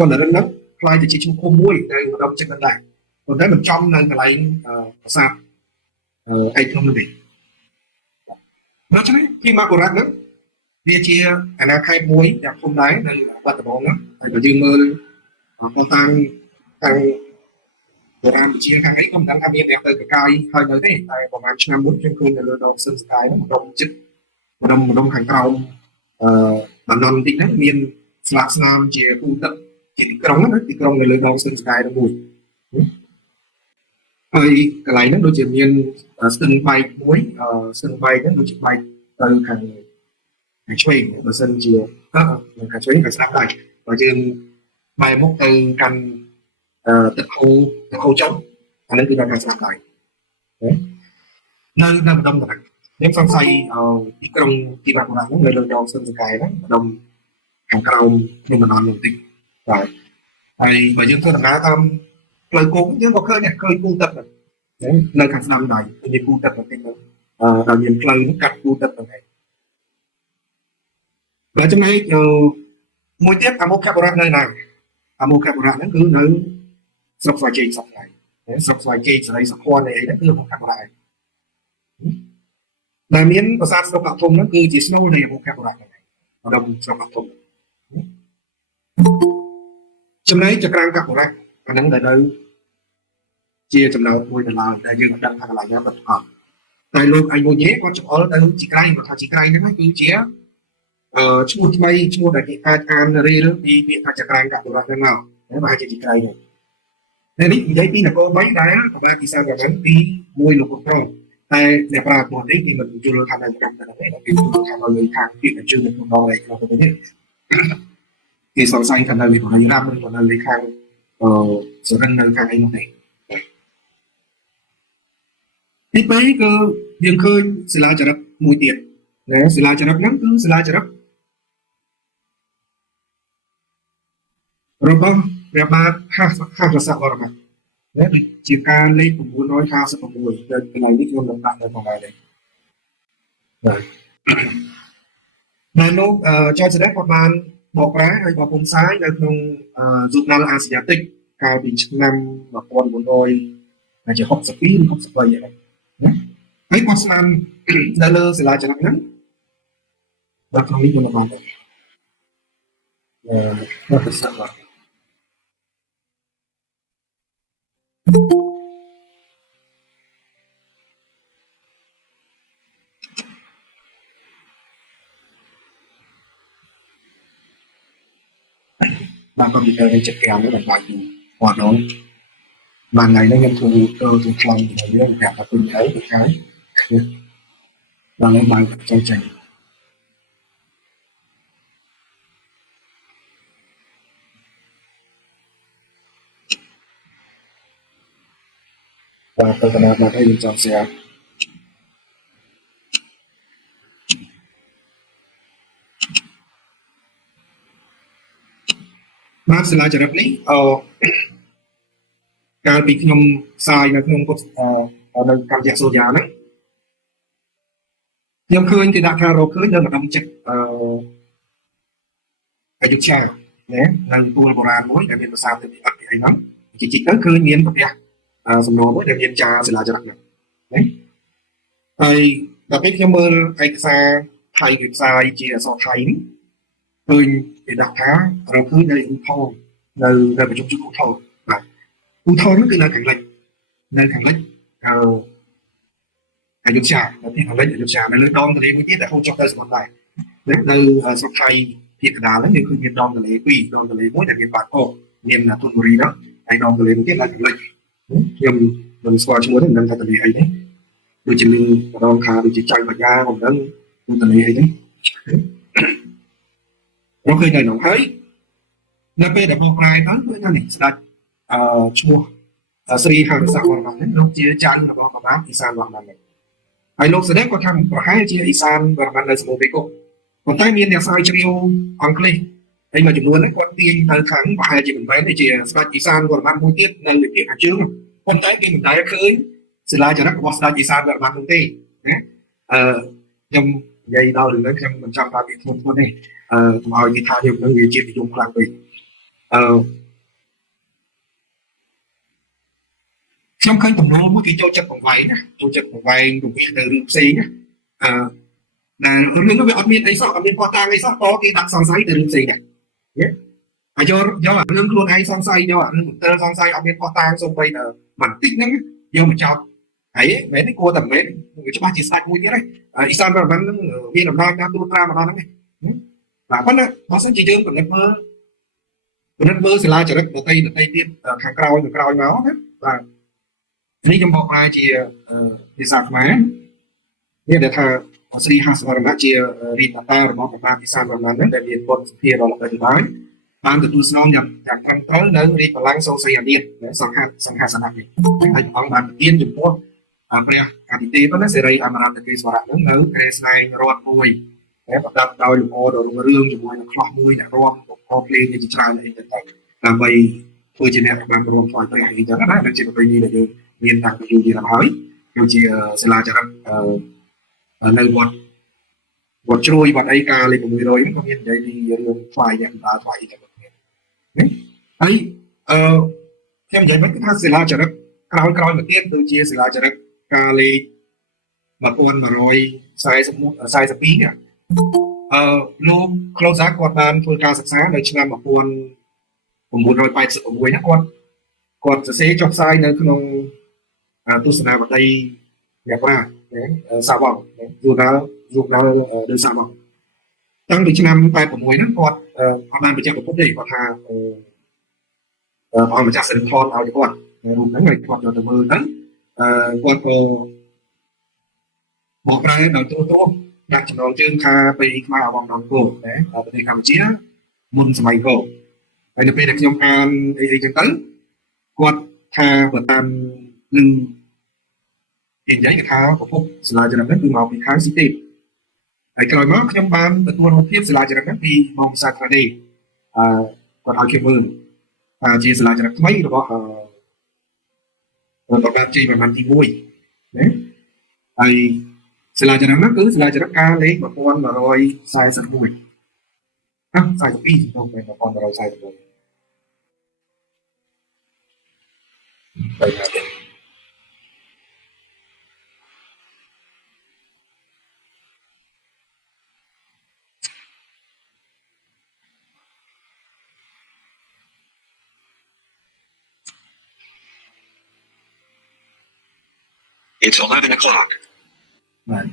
còn ở đất nước lại thì chỉ trong khô muối đây mà đông trên đất này còn đấy mình trong nơi cái lấy sạp anh không được nó chứ khi mà của rác nữa dia chia anh khai muối đẹp không đáy đây là bắt đầu nó thì mà dương mơ có tăng của anh chia khai ấy không tăng tham gia đẹp tới cái cây hơi nơi đấy tại của bạn năm bốn trên khơi là lừa đảo sân sky nó đông chức một đông hàng cầu bản non tính năng miền Slav Nam chia khu tập chỉ thì công là lừa đảo sân sky nó mùi hơi cái này nó đôi chỉ miền sân bay muối sân bay nó đôi chỉ bay từ hàng hàng chơi ở sân chia hàng chơi hàng sắp này và dương bay mốc từ căn tật khâu chống anh ấy cứ đang hàng sắp này nơi nơi mà đông là nếu sang say cái công ty bạc của nó người lừa đảo sân sky đó đông hàng cầu nhưng mà non một tí rồi hay bởi dương tôi là ngã tâm lời cũng nhưng mà khơi nhạc khơi cu tập nơi hàng năm này như cu tập một cái đầu nhìn lời nó cắt cu tập này và trong này mối tiếp Amokabura nơi nào Amokabura nó cứ nơi sọc xoài chê sọc này sọc xoài chê ở đây sọc hoa này nó cứ Amokabura là miếng của sao sọc thùng nó cứ chỉ snow này Amokabura này ở đồng sọc thùng trong đấy cho trang cặp của ra và nắng tại đây chia trong đầu tôi là đại dương đang thằng lại ra vật phẩm tại luôn anh mua nhé có chỗ đây chỉ cây mà thằng chỉ cây nó mới cứ chia chua bay chua đại thị an rê đó đi bị thằng trang cặp của ra thế nào đấy mà chỉ cây này nên ít giấy tí là có mấy đá của ba thì sao là gắn tí môi lục của con tại đẹp là một tí thì mình chưa được tham gia trong cái này là cái tham gia người hàng thì là chưa được một đo này là tôi biết thì sau xanh thành ra mình còn lấy năm mình còn lấy khang sở răng nơi khang anh này tiếp tới cơ điềm khơi sẽ là cho đất mùi tiền đấy sẽ là cho đất nắng cứ sẽ là cho đất rồi băng đẹp ba ha là sao rồi mà đấy chỉ ca lấy cũng muốn nói ha sẽ có mùi cái này biết luôn làm bạn ở phòng này rồi này lúc cho sẽ đẹp các bạnบอกร้ายไอ้บอกผมซ้ายในตรงจุดนั้นอาเซียติกกลายเป็นชั้นนำแบบคนบนโดยอาจจะ60 ปีอะไรอย่างเงี้ยไอ้ความสำคัญได้เลยสิลาจากนั้นแบบตรงนี้เป็นอะไรน่าจะสักว่าบางคอมพิวเตอร์ในจัดการได้แบบบางอยู่หัวน้องบางไงได้เงินทุนทุนคลองในเรื่องแบบคุณใช้ไปใช้บางไงบางใจบางตัวขนาดมาให้ยินจอเสียมาสลายจะรับนี้การปีขนมทรายในขนมกดในการแจกโซยานะยังเคยที่ดักคาร์โรเคยเดินมาทำจักอายุชาเนี่ยในตัวโบราณม้วนแต่เป็นภาษาเป็นอักไอ้นั้นจิตก็เคยเรียนแบบเนี้ยสมโนม้วนแต่เรียนชาสลายจะรับเนี่ยไอ้แต่เป็นขนมไอ้ซาไทยกับทรายเจียซอไทยนี่เคยที่ดักคาเราเคยในอุทธรในประชุมจุดอุทธรอุทธรนั่นคือในขังเล็กอายุชาที่ขังเล็กอายุชาในเรื่องดองทะเลเมื่อกี้แต่เขาจบได้สมบัติในสมัยพิจารณาแล้วนี่คือเรียนดองทะเลปีดองทะเลม้วนแต่เรียนบาดโก้เรียนทุนบุรีđóไอ้ดองทะเลเมื่อกี้làขังเล็กnhưng mình qua chúng mình đangทะเลไอ้นี่โดยจะมีดองคาโดยจะใจปัญญาของนั้นทะเลไอ้นี่เราเคยได้หนองเฮ้ยนับเป็นแบบบอกลายนั้นด้วยนั่นเองสดัดชัวสรีหางสักวันนั้นลูกเจียจันแล้วก็มาบ้านอีสานวันนั้นไอ้ลูกแสดงก็ทำประหารเจียอีสานวันนั้นในสมุทรเบกคนใต้เมียนเนี่ยสายเชียวอังกฤษไอ้มาจุดนู้นไอ้คนตีในขังประหารเจียเป็นแบนไอ้เจียสกัดอีสานวันนั้นมูติดในเกี่ยวกับชื่อคนใต้กินคนใต้เคยสิลาจะรักกับสกัดอีสานวันนั้นมูตินะยังใหญ่ดาวหรือนั้นยังมันจำตามที่ทุนคนนี้เอาอีทาเดียวกันเจียไปยุ่งคลังไป ខ្ញុំឃើញទំនោរមួយគេចូលចិត្តបង្វែងណាចូលចិត្តបង្វែងរវាងទៅរឿងផ្សេងណាអឺដែលរឿងនោះវាអត់មានអីសោះអត់មានផុសតាងអីសោះតគេដាក់សង្ស័យទៅរឿងផ្សេងដែរហើយយកអារឿងខ្លួនឯងសង្ស័យយកអារឿងមន្ទិលសង្ស័យអត់មានផុសតាងសូម្បីតែបន្តិចហ្នឹងយកមកចោទហើយមែនទេគួរតែមែនច្បាស់ជាស្ដាច់មួយទៀតហើយអ៊ីសានប្រមិនហ្នឹងមានដំណើរការទូត្រាមកដល់ហ្នឹងបាទប៉ុន្តែបើសិនជាយើងពិនិត្យមើលសិលាចារឹកដតីទៀតខាងក្រោយមកណាបាទនេះខ្ញុំបកប្រែជាភាសាខ្មែរនេះដែលថាស្រីហាសវរណៈជារីតតារបស់ប្របាទពិសានវណ្ណហ្នឹងដែលមានពុទ្ធសភាដ៏ល្បីល្បាញបានទទួលស្នងយ៉ាងត្រឹមត្រូវនៅរាជបល្ល័ង្កសូសីអាឌៀតសង្ឃាសនៈនេះហើយព្រះអង្គបានប្រទានចំពោះព្រះអធិទេពណាសេរីអមរតកេស្វរៈហ្នឹងនៅក្រែស្នែងរដ្ឋមួយតែប្រដាប់ដោយលំអដ៏រុងរឿងជាមួយនឹងខ្លោះមួយអ្នករួមកភ្លេងជាច្រើនអីទៅដើម្បីធ្វើជាអ្នកបានរួមផ្លាយទៅអីចឹងណាដូចជាប្រពៃណីដែលយើងមានតាំងពីយូរយារហើយដូចជាសិលាចារឹកនៅវត្តជ្រួយវត្តអីការលេខ600ហ្នឹងក៏មាននិយាយពីរឿងថ្វាយអ្នកបណ្ដាថ្វាយអីចឹងនេះហើយខ្ញុំនិយាយមិនគឺថាសិលាចារឹកក្រោយមកទៀតដូចជាសិលាចារឹកការលេខ1142នេះលោក Close គាត់បានធ្វើការសិក្សានៅឆ្នាំ1986ណាគាត់សរសេរចុះផ្សាយនៅក្នុងទស្សនាវដ្តីអ្នកប្រាសាវកJournal de Savant តាំងពីឆ្នាំ86ហ្នឹងគាត់បានបញ្ជាក់ប្រភពទេគាត់ថាព្រះអង្គម្ចាស់សិរិធនឲ្យគាត់រូបហ្នឹងឲ្យគាត់យកទៅមើលទៅគាត់ក៏បកប្រែដោយទូដាក់ចំណងជើងថាពេលខ្មែរអវងដងគោណាប្រទេសកម្ពុជាមុនសម័យគោហើយនៅពេលដែលខ្ញុំអានអីចឹងទៅគាត់ថាបើតាមនឹងនិយាយគេថាប្រភពសិលាចារឹកនេះគឺមកពីខេត្តស៊ីទេពហើយក្រោយមកខ្ញុំបានទទួលរូបភាពសិលាចារឹកនេះពីមកសាខានេះគាត់ឲ្យខ្ញុំមើលជាសិលាចារឹកថ្មីរបស់ប្រកាសជ័យប្រមាណទី1ណាហើយសិលាចារឹកនោះគឺសិលាចារឹកការលេខ114142ក្នុងពេល1141ហើយណា It's 11 o'clock. Right.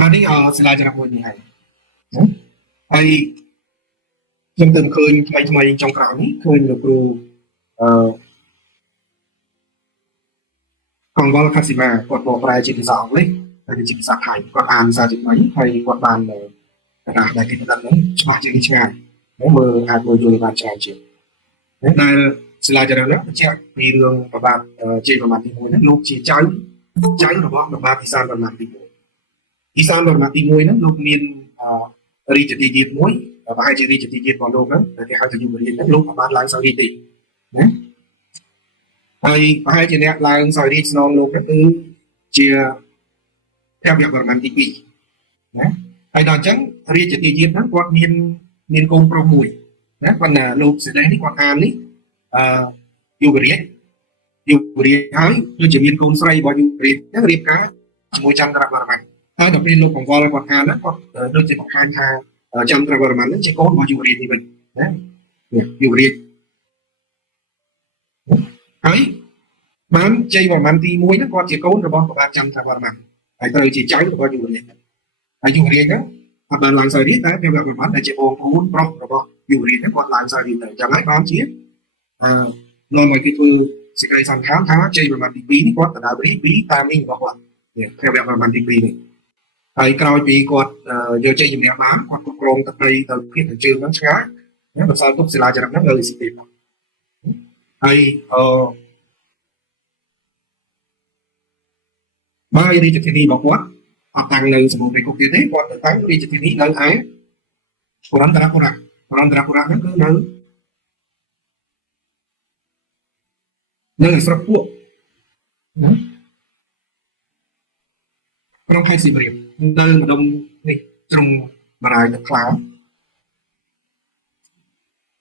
Ini selajar aku ni haiខ្ញុំទៅឃើញថ្មីចុងក្រោយនេះឃើញលោកគ្រូកងវល់ខាត់ស៊ីវ៉ាគាត់បកប្រែជាភាសាអង់គ្លេសហើយជាភាសាថៃគាត់អានសារជាថ្មីហើយគាត់បានក្រាស់ដែលគេដឹងហ្នឹងច្បាស់ជាងឆ្ងាយមើលអាចមើលយល់បានច្រើនជាងដែលសិលាចារឹកនេះបញ្ជាក់ពីរឿងប្របាទជ័យប្រមាណទី1ហ្នឹងលោកជាចៅរបស់ប្របាទពិសានប្រមាណទី1ពិសានប្រមាណទី1ហ្នឹងលោកមានរាជទីយាតមួយប្រហែលជារាជទីយាតរបស់លោកហ្នឹងគេហៅថាយុវរាជហ្នឹងលោកបានឡើងសោយរាជទេណាហើយប្រហែលជាអ្នកឡើងសោយរាជស្នងលោកហ្នឹងគឺជាព្រះវរ្ម័នទី2ណាហើយដល់អញ្ចឹងរាជទីយាតហ្នឹងគាត់មានកូនប្រុសមួយណាប៉ុន្តែលោកសេរីនេះគាត់អាននេះយុវរាជហើយគឺជាមានកូនស្រីរបស់យុវរាជហ្នឹងរៀបការជាមួយចន្ទរវរ្ម័នហើយដល់ពេលលោកបង្វល់គាត់អានហ្នឹងគាត់ដូចជាបង្ហាញថាចន្ទរវរ្ម័នហ្នឹងជាកូនរបស់យុវរាជនេះវិញណាយុវរាជហើយបានជ័យវរ្ម័នទី1ហ្នឹងគាត់ជាកូនរបស់ព្រះបាទចន្ទរវរ្ម័នហើយត្រូវជាចៅរបស់យុវរាជហើយយុវរាជហ្នឹងគាត់បានឡើងសោយរាជតែព្រះវរ្ម័នដែលជាបងប្អូនប្រុសរបស់យុវរាជហ្នឹងគាត់ឡើងសោយរាជទៅចឹងហើយបានជានាំឲ្យគេធ្វើសេចក្តីសន្និដ្ឋានថាជ័យវរ្ម័នទី2នេះគាត់ដណ្ដើមរាជពីតាមីងរបស់គាត់ព្រះវរ្ម័នទី2នេះហើយក្រោយពីគាត់យកជ័យជំនះបានគាត់គ្រប់គ្រងទឹកដីទៅភាគខាងជើងហ្នឹងឆ្ងាយ បន្សល់ទុកសិលាចារឹកហ្នឹងនៅស៊ីទីហើយបើរាជធានីរបស់គាត់អត់តាំងនៅសម្បូរព្រៃគុកទៀតទេគាត់ទៅតាំងរាជធានីនៅឯបរន្តរបុរៈហ្នឹងគឺនៅស្រុកពួកណាក្នុងខេត្តសៀមរាបនៅម្ដុំនេះត្រង់បរាយទឹកខ្លា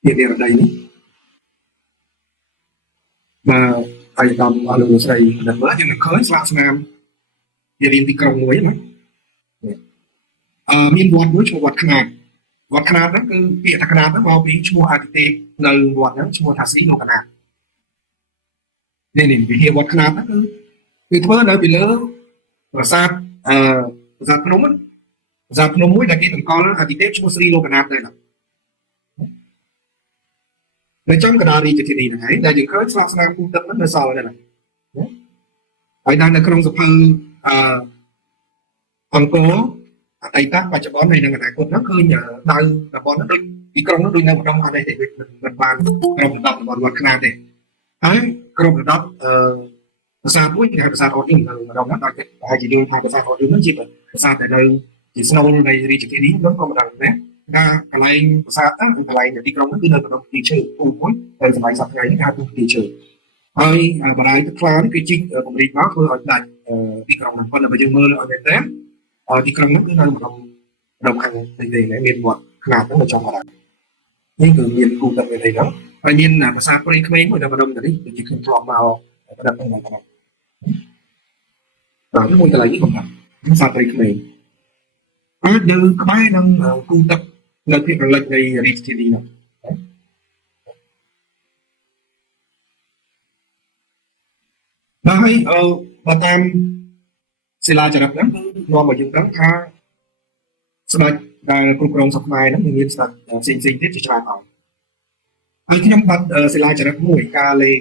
ជានិរដីនេះបាទអាយតំអស់លោកស្រីដល់មើលយើងឃើញស្លាកស្នាមជារៀនទីក្រុងមួយណាមានវត្តមួយឈ្មោះវត្តខ្នាតហ្នឹងគឺពាក្យថាខ្នាតហ្នឹងមកពីឈ្មោះអាទិទេពនៅវត្តហ្នឹងឈ្មោះថាស៊ីលោកណានេះវិហារវត្តខ្នាតហ្នឹងគឺធ្វើនៅពីលើប្រាសាទប្រាសាទភ្នំមួយដែលគេតម្កល់អាទិទេពឈ្មោះស្រីលោកណាដែរនៅចំកណ្ដាលរាជធានីហ្នឹងហើយដែលយើងឃើញស្លាកស្នាមគូទឹកហ្នឹងនៅសល់ហ្នឹងហើយនៅក្នុងសភៅអង្គរអតីតបច្ចុប្បន្នហើយនឹងអនាគតហ្នឹងឃើញដៅតំបន់ហ្នឹងដូចទីក្រុងហ្នឹងដូចនៅម្ដងអត់ទេមិនបានក្រុមដណ្ដប់តំបន់វត្តខ្នាតទេហើយក្រុមដណ្ដប់ប្រាសាទមួយគេហៅប្រាសាទរត់នេះនៅម្ដងហ្នឹងដល់តែហើយជាយើងថាប្រាសាទរត់នេះជាប្រាសាទដែលនៅជាស្នូលនៃរាជធានីហ្នឹងក៏មិនដឹងដែរថាកន្លែងប្រាសាទហ្នឹងកន្លែងទីក្រុងហ្នឹងគឺនៅក្នុងទីជើងទូមួយតែសម័យសប្តាហ៍នេះគេហៅទីជើងហើយបរាយទឹកខ្លានេះគឺជីកពង្រីកមកធ្វើឲ្យដាច់ទីក្រុងហ្នឹងប៉ុន្តែបើយើងមើលឲ្យមែនតើទីក្រុងហ្នឹងគឺនៅម្ដងខាងនេះមានវត្តខ្នាតហ្នឹងនៅចំកណ្ដាលនេះគឺមានគូទឹកមានអីហ្នឹងហើយមានប្រាសាទព្រៃក្មេងមួយនៅម្ដងនេះគឺជាខ្ញុំធ្លាប់មកប្រដាប់ហ្នឹងបាទមួយកន្លែងនេះខ្ញុំថាប្រាសាទព្រៃក្មេងអាចនៅក្បែរនឹងគូទឹកនៅភាគរលិចនៃរាជធានីនោះហើយបើតាមសិលាចារឹកហ្នឹងគឺនាំមកយើងដឹងថាស្ដេចដែលគ្រប់គ្រងស្រុកខ្មែរហ្នឹងមានស្ដេចផ្សេងទៀតជាច្រើនអង្គហើយខ្ញុំបាត់សិលាចារឹកមួយការលេខ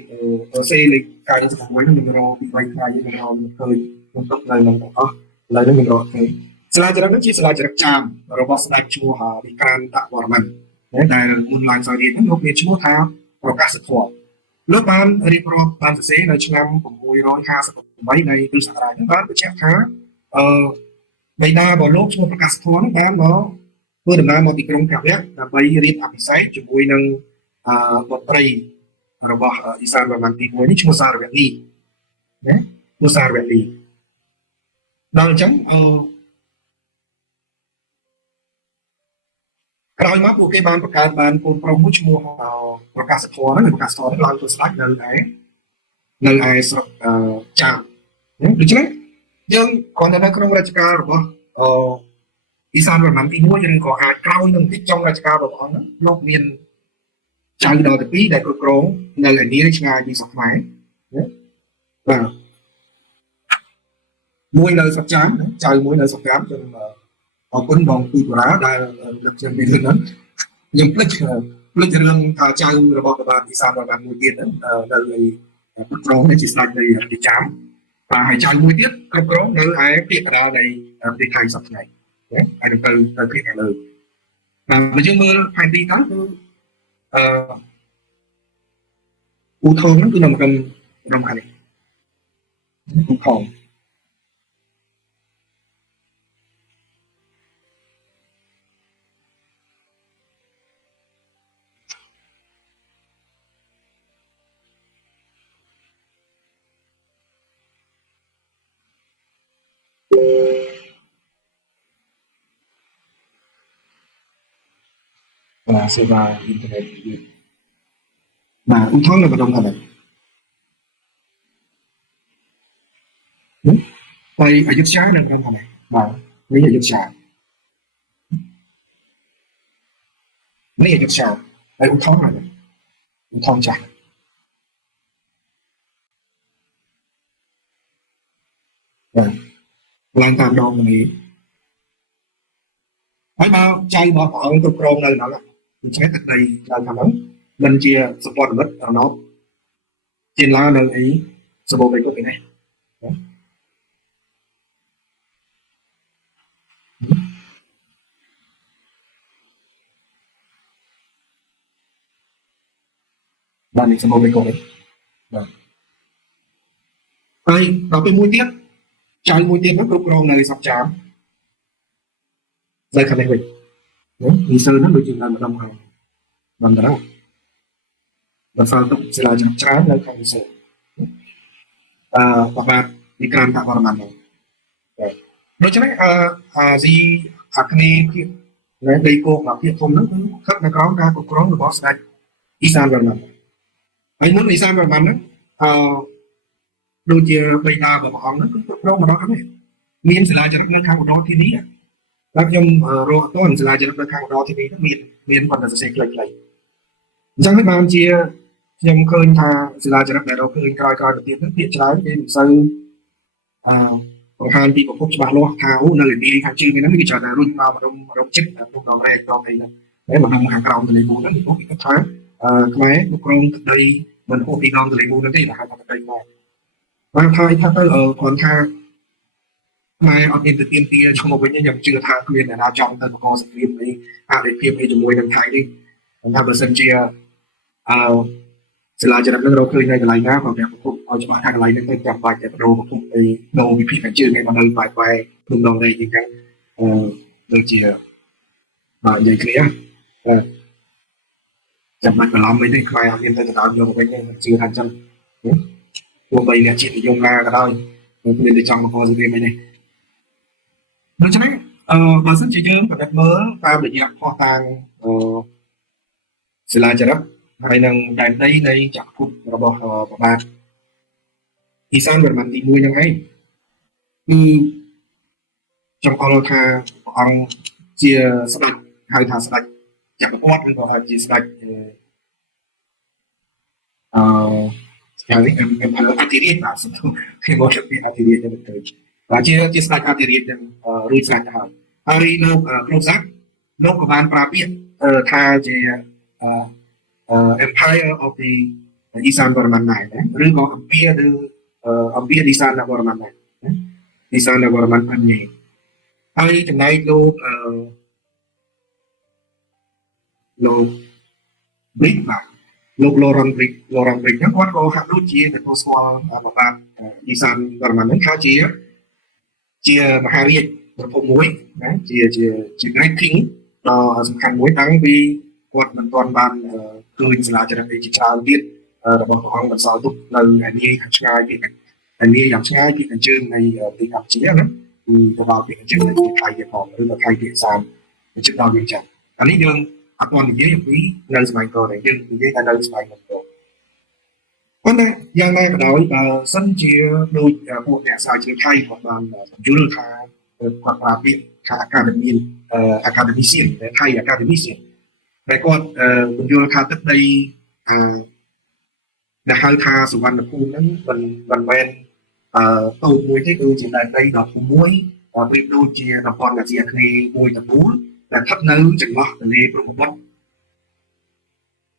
សេលេខ96ហ្នឹងខ្ញុំរកពី3ថ្ងៃខ្ញុំរកឃើញខ្ញុំទុកនៅក្នុងទាំងអស់ឥឡូវនេះខ្ញុំរកឃើញសិលាចារឹកហ្នឹងជាសិលាចារឹកចាមរបស់ស្ដេចឈ្មោះវិក្រានតវរ្ម័នដែលមុនឡើងសោយរាជហ្នឹងលោកមានឈ្មោះថាប្រកាសធម៌លោកបានរៀបរាប់បានសរសេរនៅឆ្នាំ658នៃគ្រិស្តសករាជហ្នឹងបានបញ្ជាក់ថាបិតារបស់លោកឈ្មោះប្រកាសធម៌ហ្នឹងបានមកធ្វើដំណើរមកទីក្រុងកវៈដើម្បីរៀបអភិសេកជាមួយនឹងបុត្រីរបស់អ៊ីសានវរ្ម័នទី1នេះឈ្មោះសារវលីណាឈ្មោះសារវលីដល់អញ្ចឹងក្រោយមកពួកគេបានបង្កើតបានកូនប្រុសមួយឈ្មោះប្រកាសធម៌ហ្នឹងប្រកាសធម៌ឡើងទៅស្ដេចនៅឯស្រុកចាមដូច្នេះយើងគ្រាន់តែនៅក្នុងរជ្ជកាលរបស់អ៊ីសានវរ្ម័នទី1ឬក៏អាចក្រោយនឹងបន្តិចចុងរជ្ជកាលរបស់អង្គហ្នឹងលោកមានចៅដល់ទី2ដែលគ្រប់គ្រងនៅឥណ្ឌាឆ្ងាយពីស្រុកខ្មែរបាទមួយនៅស្រុកចាមចៅមួយនៅស្រុកចាមខ្ញុំអរគុណបងពីបុរាដែលលើកខ្ញុំមានរឿងហ្នឹងខ្ញុំភ្លេចរឿងថាចៅរបស់ប្របាទអ៊ីសានវរ្ម័នមួយទៀតនៅគ្រប់គ្រងនៅជាស្ដេចនៃប្រទេសចាមបាទហើយចៅមួយទៀតគ្រប់គ្រងនៅឯពាក្យកណ្ដាលនៃប្រទេសថៃសប្តាហ៍ថ្ងៃហើយទៅពាក្យខាងលើបាទយើងមើលផែនទីហ្នឹងគឺឧទោហ្នឹងគឺនៅក្នុងខាងនេះខំបាទសេវាអ៊ីនធឺណិតបាទឧទោនៅម្ដងខាងនេះហើយអយុធ្យានៅម្ដងខាងនេះបាទនេះអយុធ្យានេះអយុធ្យាហើយឧទោហើយឧទោចាស់បាទឡើងតាមដងនេះហើយបើចៅរបស់ព្រះអង្គគ្រប់គ្រងនៅហ្នឹងដូច្នេះទឹកដីនៅខាងហ្នឹងមិនជាសម្ព័ន្ធមិត្តរណបជាឡានៅអីសម្បូរបីគុកនេះ bạn này sẽ một cái cổ đấy. Đây, đó cái mũi tiết, trái mũi tiết nó cục rong này sọc chám, dây khăn này vậy. Đấy, thì sơ nó được chừng là một đồng hàng, bằng đó. Và sau đó sẽ là chọc chám lên không sơ. Và bạn đi kran tak vào màn này. Nói chứ đấy, gì, cái này, đây cô mà kia thông nó khắp nó có ra cục rong được boss này, isan vào màn. Anh muốn isan vào màn đó, đôi chia bây ta và bọn nó cứ cục rong mà đó không này. Miền sẽ là cho nó khang của đó thì lý. Các nhom rồi tôi sẽ là cho nó khang của đó thì lý, miền còn là sẽ lại. Chẳng mấy bạn chia nhom khơi tha sẽ là cho nó đâu khơi coi được tiền tiện trái thì sâu còn hai thì cũng bạn lo tháo nơi đi thằng chi cái nó mới chờ là luôn vào mà đông chết đông đầu đây đông này đấy mà hàng cầu thì lấy vốn nó thì có cái tháng cái một con đây mình cũng đi non thì lấy vốn nó thì là hai thằng đây mà và thay thay ở còn tha mai ở tiền từ tiền kia trong một cái nhân nhầm chưa tha quyền là trong tân có sự kiện đi để phim đi chúng môi đằng thái đi thằng bờ sân chia sẽ là cho nó đâu khơi này lại ngã vào đẹp cũng ở chỗ thằng lại nên chậm vài cái đồ cũng đi đồ bị phim phải chưa ngày mà nơi vài vài thường đồng này thì cái đôi chỉ vậy kia chậm lại mà làm mấy cái khai học yên tâm tạo nhiều cái chưa thành chân của bây là chị thì dùng ra cái đó nên để trong một con gì này nói cho đấy bà sân chỉ chơi và đặt mớ ta bị gặp kho tàng sẽ là cho đó hay năng đàn đây đây chặt phục và bỏ bạn thì sao về mặt thì nuôiยังไงtrong con tha ông chia sạch hai thằng sạch chặt quát và chia sạch em arterial là sự khi mà được arterial cho mình và chia sạch arterial cho rồi sạch hả hari nó giác nó của bạn prabia thaជា Empire of the Isan Burman này đấy, rồi có Empire Isan là Burman này, Isan là Burman anh nhỉ, ai trong này lô Brick mà, lô Laurent Brick nó có hạt đôi chia để tôi xóa mà bạn Isan Burman nó khá chia mà hai riêng, một phong muối, đấy, chia Great King, sầm khăn muối tăng vì quạt mình toàn bàn cười là cho nên chỉ trao biết là bọn họ mình sao giúp lần anh đi hàng ngày thì anh đi hàng ngày thì anh chương này đi gặp chị đó thì tôi vào thì anh chương này thay việc họ là thay việc sàn trước đó việc chẳng anh ấy đương còn dưới một quý nơi sài gòn này đương dưới nơi sài gòn còn đây giang này phải nói sân chia đôi bộ nhà sai chia thay hoặc là chủ lực hoặc là viện academy để thay academyแต่ก็คุณโยธาตึกในในhai thaสุวรรณภูมินั้นมันเป็นตูมวยที่chỉ là đây là phụ muối và bên đôi chia là còn là gì thì mùi là bún là thấp nấu chẳng lo từ lê pro một bát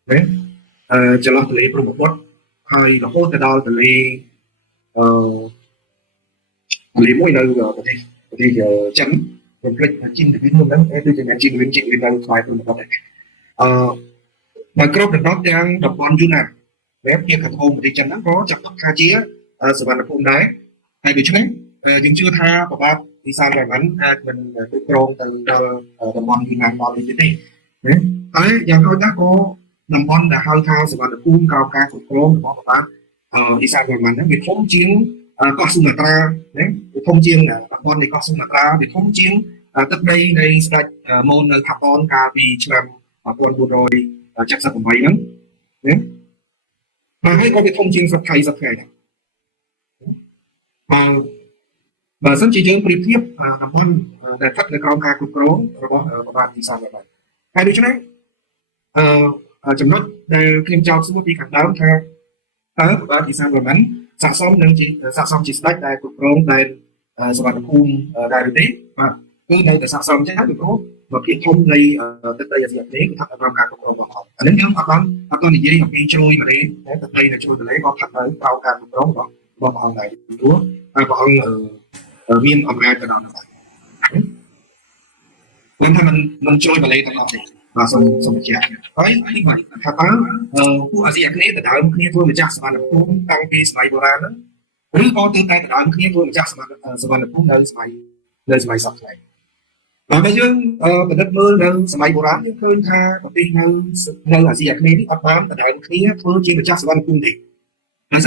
đấy chẳng lo từ lê pro một bát hay là hốt từ đó từ lê muối đâu rồi thì chấm một lịch chín từ bên luôn đó tôi chỉ nhận chín bên chị bên đâu phải từ một bát mà crop được đó đang đập con như nào vé kia cả thôn thì chân nó có chặt tóc tha chia sự bàn phun đấy hay bị chứ đấy nhưng chưa tha của ba thì sao rồi vẫn mình cái crop từ đập con như nào bao đi đấy đấy giờ tôi đã có đập con đã hai tha sự bàn phun cao ca của crop của ba thì sao rồi mình nó bị phóng chiến có sung là tra đấy phóng chiến là đập con thì có sung là tra bị phóng chiến tất đây đây sẽ môn thập con ca vì làm con vừa rồi chắc sẽ cũng vậy lắm mà hay có cái thông tin rất hay mà sân chỉ chơi trực tiếp làm ăn để phát được cao ca cục rốn của bạn thì sao vậy hay đi chứ đấy chấm nốt để kim trao xuống đi càng đáo theo của bạn thì sao rồi bắn sạ xong chỉ stack đây cục rốn đây số bạn phun đại lý mà cứ đây để sạ xong chắc được tốt và cái thông đây tới đây là gì đấy thật là cao ca cục rốn của họ nếu như các bạn thì dễ học cái trôi mà đi tới đây là trôi từ lấy có thật tới cao ca cục rốn của bọn này chúa bọn ở viên ông ai từ đó nữa nênถ้ามันช่วยมาเลยตลอด và xong chè tới như vậy thật đó của Asia cái này từ đời cái này tôi mà chắc mà cũng tăng cái sài bồ ra đóหรือพอตื่นแต่ตอนนี้ตัวจากสมัยพวกนั้นสมัยสับสนแต่ไปยังเป็นนักมือในสมัยโบราณยังเคยท่าปกติในอาเซียนนี้อัปมแต่ในนี้เพื่อจีนจากสมัยกรุงเด็กแต่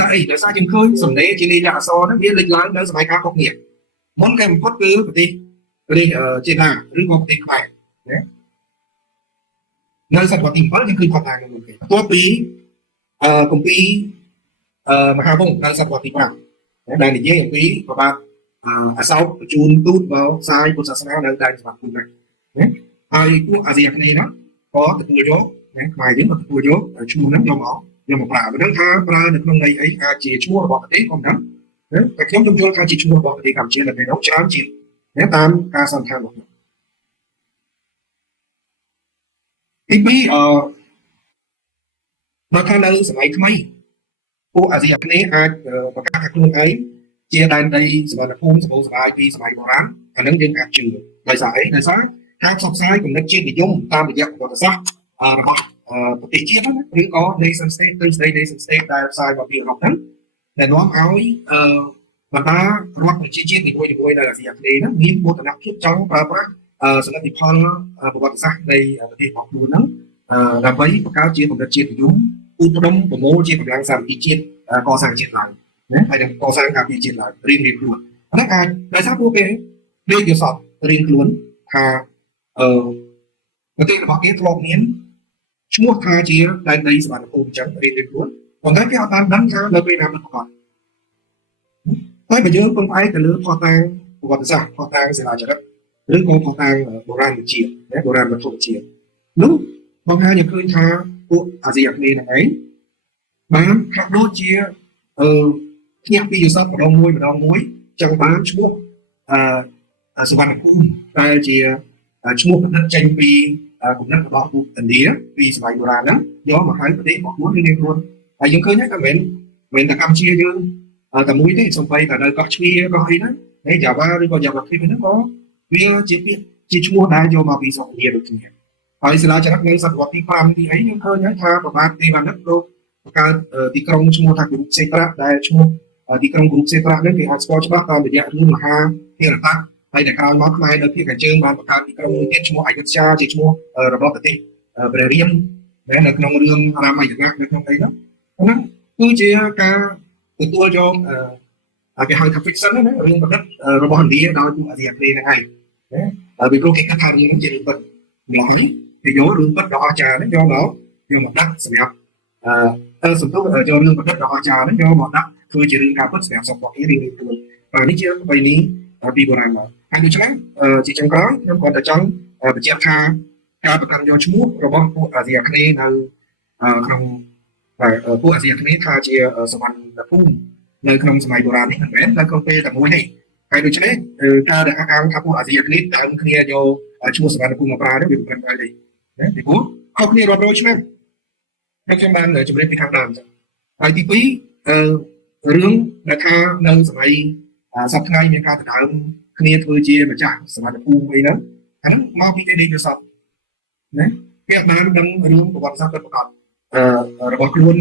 ซาจึงเคยสมัยจีนจากซอนั้นเรียนเล็กล้านในสมัยการปกเนี่ยมอนแกมพดคือปกติจีนหรือปกติใครเนี่ยในสัปดาห์ที่ผ่านยังคือพอทางกันเลยตัวปีกลุ่มปีมหาบุญในสัปดาห์ที่ผ่านđại là dễ quý và ba sau chun tút vào sai của xã hội đang đại sản phẩm này ai của Asia này đó có từ tuổi gió vài đến từ tuổi gió chun nắng do máu do một bà đang tha bà được hôm nay ấy chỉ chua bỏ cái con nắng cái nhóm trong chua chỉ chua bỏ cái cảm chia là cái nấu cháo chịu nếu tam ca sang tham một thì bây nó thay đổiสมัยថ្មីពួកអាស៊ីអាគ្នេយ៍អាចប្រកាសថាខ្លួនឯងជាដែនដីសមរភូមិសម្បូរសប្បាយពីសម័យបុរាណអានឹងយើងអាចជឿដោយសារអីដោយសារការផ្សព្វផ្សាយគំនិតជាតិនិយមតាមរយៈប្រវត្តិសាស្ត្ររបស់ប្រទេសជាតិឬក៏ nation state ទៅស្ដី nation state ដែលផ្សាយមកពីអឺរ៉ុបហ្នឹងដែលនាំឲ្យបណ្ដារដ្ឋប្រជាជាតិនីមួយៗនៅអាស៊ីអាគ្នេយ៍ហ្នឹងមានមោទនភាពចង់ប្រើប្រាស់សមិទ្ធផលប្រវត្តិសាស្ត្រនៃប្រទេសរបស់ខ្លួនហ្នឹងដើម្បីបង្កើតជាគំនិតជាតិនិយមឧត្តមប្រមូលជាកម្លាំងសាមគ្គីជាតិកសាងជាតិឡើងណាហើយនឹងកសាងការពារជាតិឡើងរៀងខ្លួនហ្នឹងអាចដោយសារពួកគេរៀនយល់សពរៀនខ្លួនថាប្រទេសរបស់គេធ្លាប់មានឈ្មោះថាជាដែនដីសមរភូមិអញ្ចឹងរៀនខ្លួនប៉ុន្តែគេអត់បានដឹងថានៅពេលណាមិនគាត់ហើយបើយើងពឹងផ្អែកទៅលើផតាំងប្រវត្តិសាស្ត្រផតាំងសេនាចរិតឬក៏ផតាំងបុរាណវិទ្យាណាបុរាណវត្ថុវិទ្យានោះបង្ហាញឲ្យឃើញថាពួកអាស៊ីអាគ្នេយ៍ហ្នឹងឯងបានហាក់ដូចជាភ្ញាក់ពីយល់សប្តិម្ដងមួយចង់បានឈ្មោះសវណ្ណភូមិដែលជាឈ្មោះបណ្ឌិតចេញពីគំនិតរបស់ពួកឥណ្ឌាពីសម័យបុរាណហ្នឹងយកមកឲ្យប្រទេសរបស់ខ្លួនរៀងខ្លួនហើយយើងឃើញថាមិនតែកម្ពុជាយើងតែមួយទេសំបីតែនៅកោះជ្វាកោះអីហ្នឹងហើយ Java ឬក៏ JavaScript ហ្នឹងក៏វាជាពាក្យជាឈ្មោះដែលយកមកពីស្រុកឥណ្ឌាដូចគ្នាហើយសាលាចរិតនៅសតវត្សទី5ទីអីយើងឃើញហើយថាប្របាទទេវណ្ណិតលោកបង្កើតទីក្រុងឈ្មោះថាគ្រុសេប្រាដែលឈ្មោះទីក្រុងគ្រុសេប្រានេះគេអាចស្គាល់ច្បាស់តាមរយៈរឿងមហាភារតៈហើយតែក្រោយមកខ្មែរនៅភាគខាងជើងបានបង្កើតទីក្រុងមួយទៀតឈ្មោះអយុធ្យាជាឈ្មោះរបស់ប្រទេសព្រះរាមនៅក្នុងរឿងរាមាយណៈនៅក្នុងអីហ្នឹងគឺជាការទទួលយកគេហៅថា fiction ណារឿងប្រឌិតរបស់ឥណ្ឌាដោយពួកអាស៊ីអាគ្នេយ៍ហ្នឹងឯងហើយពីព្រោះគេគិតថារឿងហ្នឹងជារឿងពិតម្ល៉េះហើយគេយករឿងពិតដ៏អស្ចារ្យហ្នឹងយកមកដាក់សម្រាប់សំទោសយករឿងប្រឌិតដ៏អស្ចារ្យហ្នឹងយកមកដាក់ធ្វើជារឿងការពិតសម្រាប់សពគេរៀងៗខ្លួននេះជាប្រពៃណីពីបុរាណមកហើយដូច្នេះជាចុងក្រោយខ្ញុំគាត់តែចង់បញ្ជាក់ថាការប្រកាន់យកឈ្មោះរបស់ពួកអាស៊ីអាគ្នេយ៍នៅក្នុងពួកអាស៊ីអាគ្នេយ៍ថាជាសវណ្ណភូមិនៅក្នុងសម័យបុរាណនេះមិនមែននៅក្នុងពេលតែមួយទេហើយដូច្នេះការដែលអះអាងថាពួកអាស៊ីអាគ្នេយ៍ដើមគ្នាយកឈ្មោះសវណ្ណភូមិមកប្រើនេះវាមិនមែនទេណាពីព្រោះខុសគ្នារាប់រយឆ្នាំហើយខ្ញុំបានជម្រាបពីខាងដើមចឹងហើយទី2រឿងដែលថានៅសម័យសប្តាហ៍ថ្ងៃមានការដណ្ដើមគ្នាធ្វើជាម្ចាស់សវណ្ណភូមិអីហ្នឹងអាហ្នឹងមកពីទេដេកយល់សពណាគេបានដឹងរឿងប្រវត្តិសាស្ត្រពិតប្រាកដរបស់ខ្លួន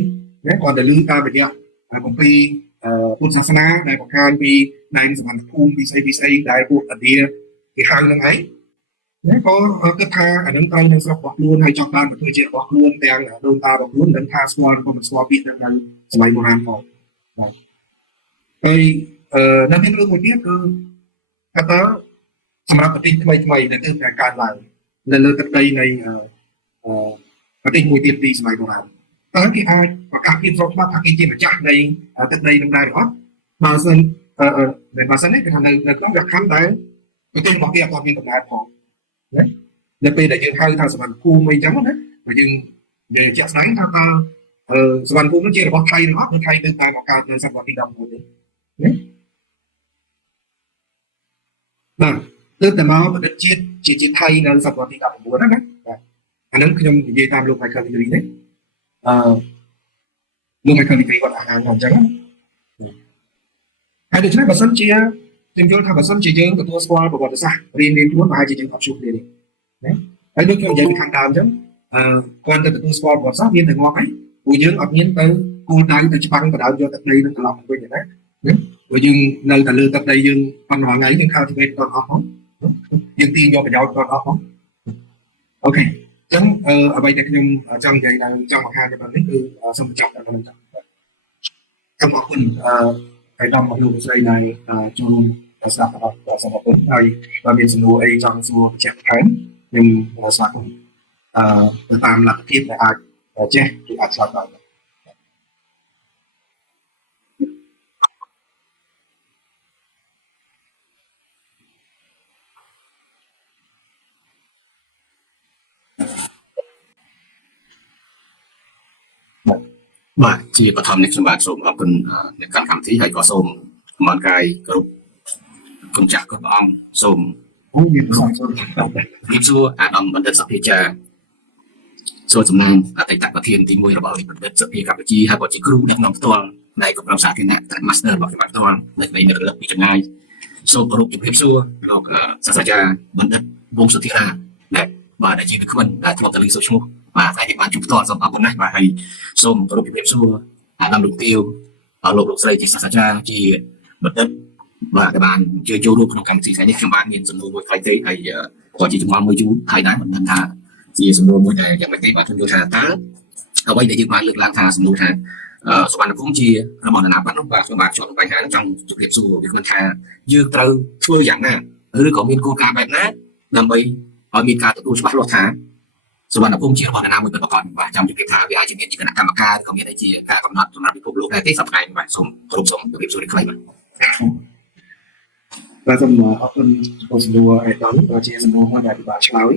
ណាគាត់ទៅលើតាមរយៈគម្ពីរពុទ្ធសាសនាដែលបង្ហាញពីដែនសវណ្ណភូមិពីស្អីដែលពួកឥណ្ឌាគេហៅនឹងឯងណាក៏គិតថាអានឹងត្រូវនៅស្រុករបស់ខ្លួនហើយចង់បានធ្វើជារបស់ខ្លួនទាំងដូនតារបស់ខ្លួននឹងថាស្គាល់ក៏មិនស្គាល់ពាក្យនឹងនៅសម័យបុរាណផងហើយនៅមានរឿងមួយទៀតគឺថាសម្រាប់ប្រទេសថ្មីដែលទើបតែកើតឡើងនៅលើទឹកដីនៃប្រទេសមួយទៀតពីសម័យបុរាណតើគេអាចប្រកាសភាពស្របច្បាប់ថាគេជាម្ចាស់នៃទឹកដីនឹងដែរឬអត់បើសិននេះគេថានៅក្នុងលក្ខខណ្ឌដែលប្រទេសរបស់គេអត់មានកំណែផងណានៅពេលដែលយើងហៅថាសវណ្ណភូមិអីចឹងណាបើយើងជាក់ស្ដែងថាសវណ្ណភូមិនោះជារបស់ថៃឬអត់គឺថៃទៅតាមឱកាសនៅសតវត្សទី19នេះណាបាទទើបតែមកប្រទេសជាតិជាជាតិថៃនៅសតវត្សទី19ហ្នឹងណាបាទអាហ្នឹងខ្ញុំនិយាយតាមលោក Michael Degree នេះលោក Michael Degree គាត់អានអញ្ចឹងហើយដូច្នេះបើសិនជាខ្ញុំយល់ថាបើសិនជាយើងទទួលស្គាល់ប្រវត្តិសាស្ត្ររៀនខ្លួនប្រហែលជាយើងអត់ជួបគ្នាទេណា ហើយដូចខ្ញុំនិយាយពីខាងដើមអញ្ចឹងគាត់ទៅទទួលស្គាល់ប្រវត្តិសាស្ត្រមានតែងាប់ហើយពួកយើងអត់មានទៅគូដៅទៅច្បាំងបដៅយកទឹកដីនឹងត្រឡប់មកវិញណាព្រោះយើងនៅតែលើទឹកដីយើងប៉ុណ្ណឹងថ្ងៃយើង cultivate តអស់ផងយើងទាញយកប្រយោជន៍តអស់ផងអូខេអញ្ចឹងអ្វីដែលខ្ញុំចង់និយាយដល់ចង់បង្ហាញនៅនេះគឺសូមបញ្ចប់តែប៉ុណ្្នឹងសូមអរគុណហើយដល់មកលោកស្រីនៃចូលរួមស្ដាប់ដល់សូមអរគុណហើយបើមានសំណួរអីចង់សួរបញ្ជាក់បន្ថែមខ្ញុំស្វាគមន៍ទៅតាមលទ្ធភាពដែលអាចចេះគឺអាចឆ្លើយបានបាទជាបឋមនេះខ្ញុំបាទសូមអរគុណអ្នកកាន់កម្មវិធីហើយក៏សូមអរកាយគ្រប់គុណចាស់គ្រប់ព្រះអង្គសូមមានសំណួរពីសួរអាដាមបណ្ឌិតសភាចាសួរសំណាងអតីតប្រធានទី1របស់បណ្ឌិតសភាកម្ពុជាហើយក៏ជាគ្រូអ្នកនាំផ្ទាល់នៃគម្រោងសាធារណៈ Master របស់ខ្ញុំផ្ទាល់នៅនៃរលឹកពីចម្ងាយសូមគោរពជំរាបសួរលោកសាស្ត្រាចារ្យបណ្ឌិតវង្សសុធិរាដែលបាទដែលជាវិក្កាមដែលធ្លាប់តែលើកសូរឈ្មោះបាទហើយបានជួបផ្ទាល់សូមអរគុណណាស់បាទហើយសូមគោរពជំរាបសួរអាដាមលោកទាវលោកស្រីជាសាស្ត្រាចារ្យជាបណ្ឌិតបាទដែលបានចូលរួមក្នុងកម្មវិធីថ្ងៃនេះខ្ញុំបានមានសំណួរមួយខ្លីទេហើយក៏ជាចំណងមួយជូរហើយដែរមិនដឹងថាជាសំណួរមួយដែលយ៉ាងម៉េចទេបាទខ្ញុំយល់ថាតើអ្វីដែលយើងបានលើកឡើងថាសំណួរថាសុវណ្ណភូមិជារបស់អាណាបាត់នោះបាទខ្ញុំបានជួបបញ្ហាចង់ជម្រាបសួរវាគឺថាយើងត្រូវធ្វើយ៉ាងណាឬក៏មានគោលការណ៍បែបណាដើម្បីឲ្យមានការទទួលច្បាស់លាស់ថាសុវណ្ណភូមិជារបស់អាណាមួយពិតប្រាកដបាទចាំជម្រាបថាវាអាចជាមានជាគណៈកម្មការឬក៏មានអីជាការកំណត់សម្រាប់ពិភពលោកដែរទេសប្តាហ៍បាទសូមគោរពសូមជម្រាបសួរនេះខ្លីបាទបាទសូមអរគុណសំណួរឯកឧត្តមជាសំណួរមួយដែលពិបាកឆ្លើយ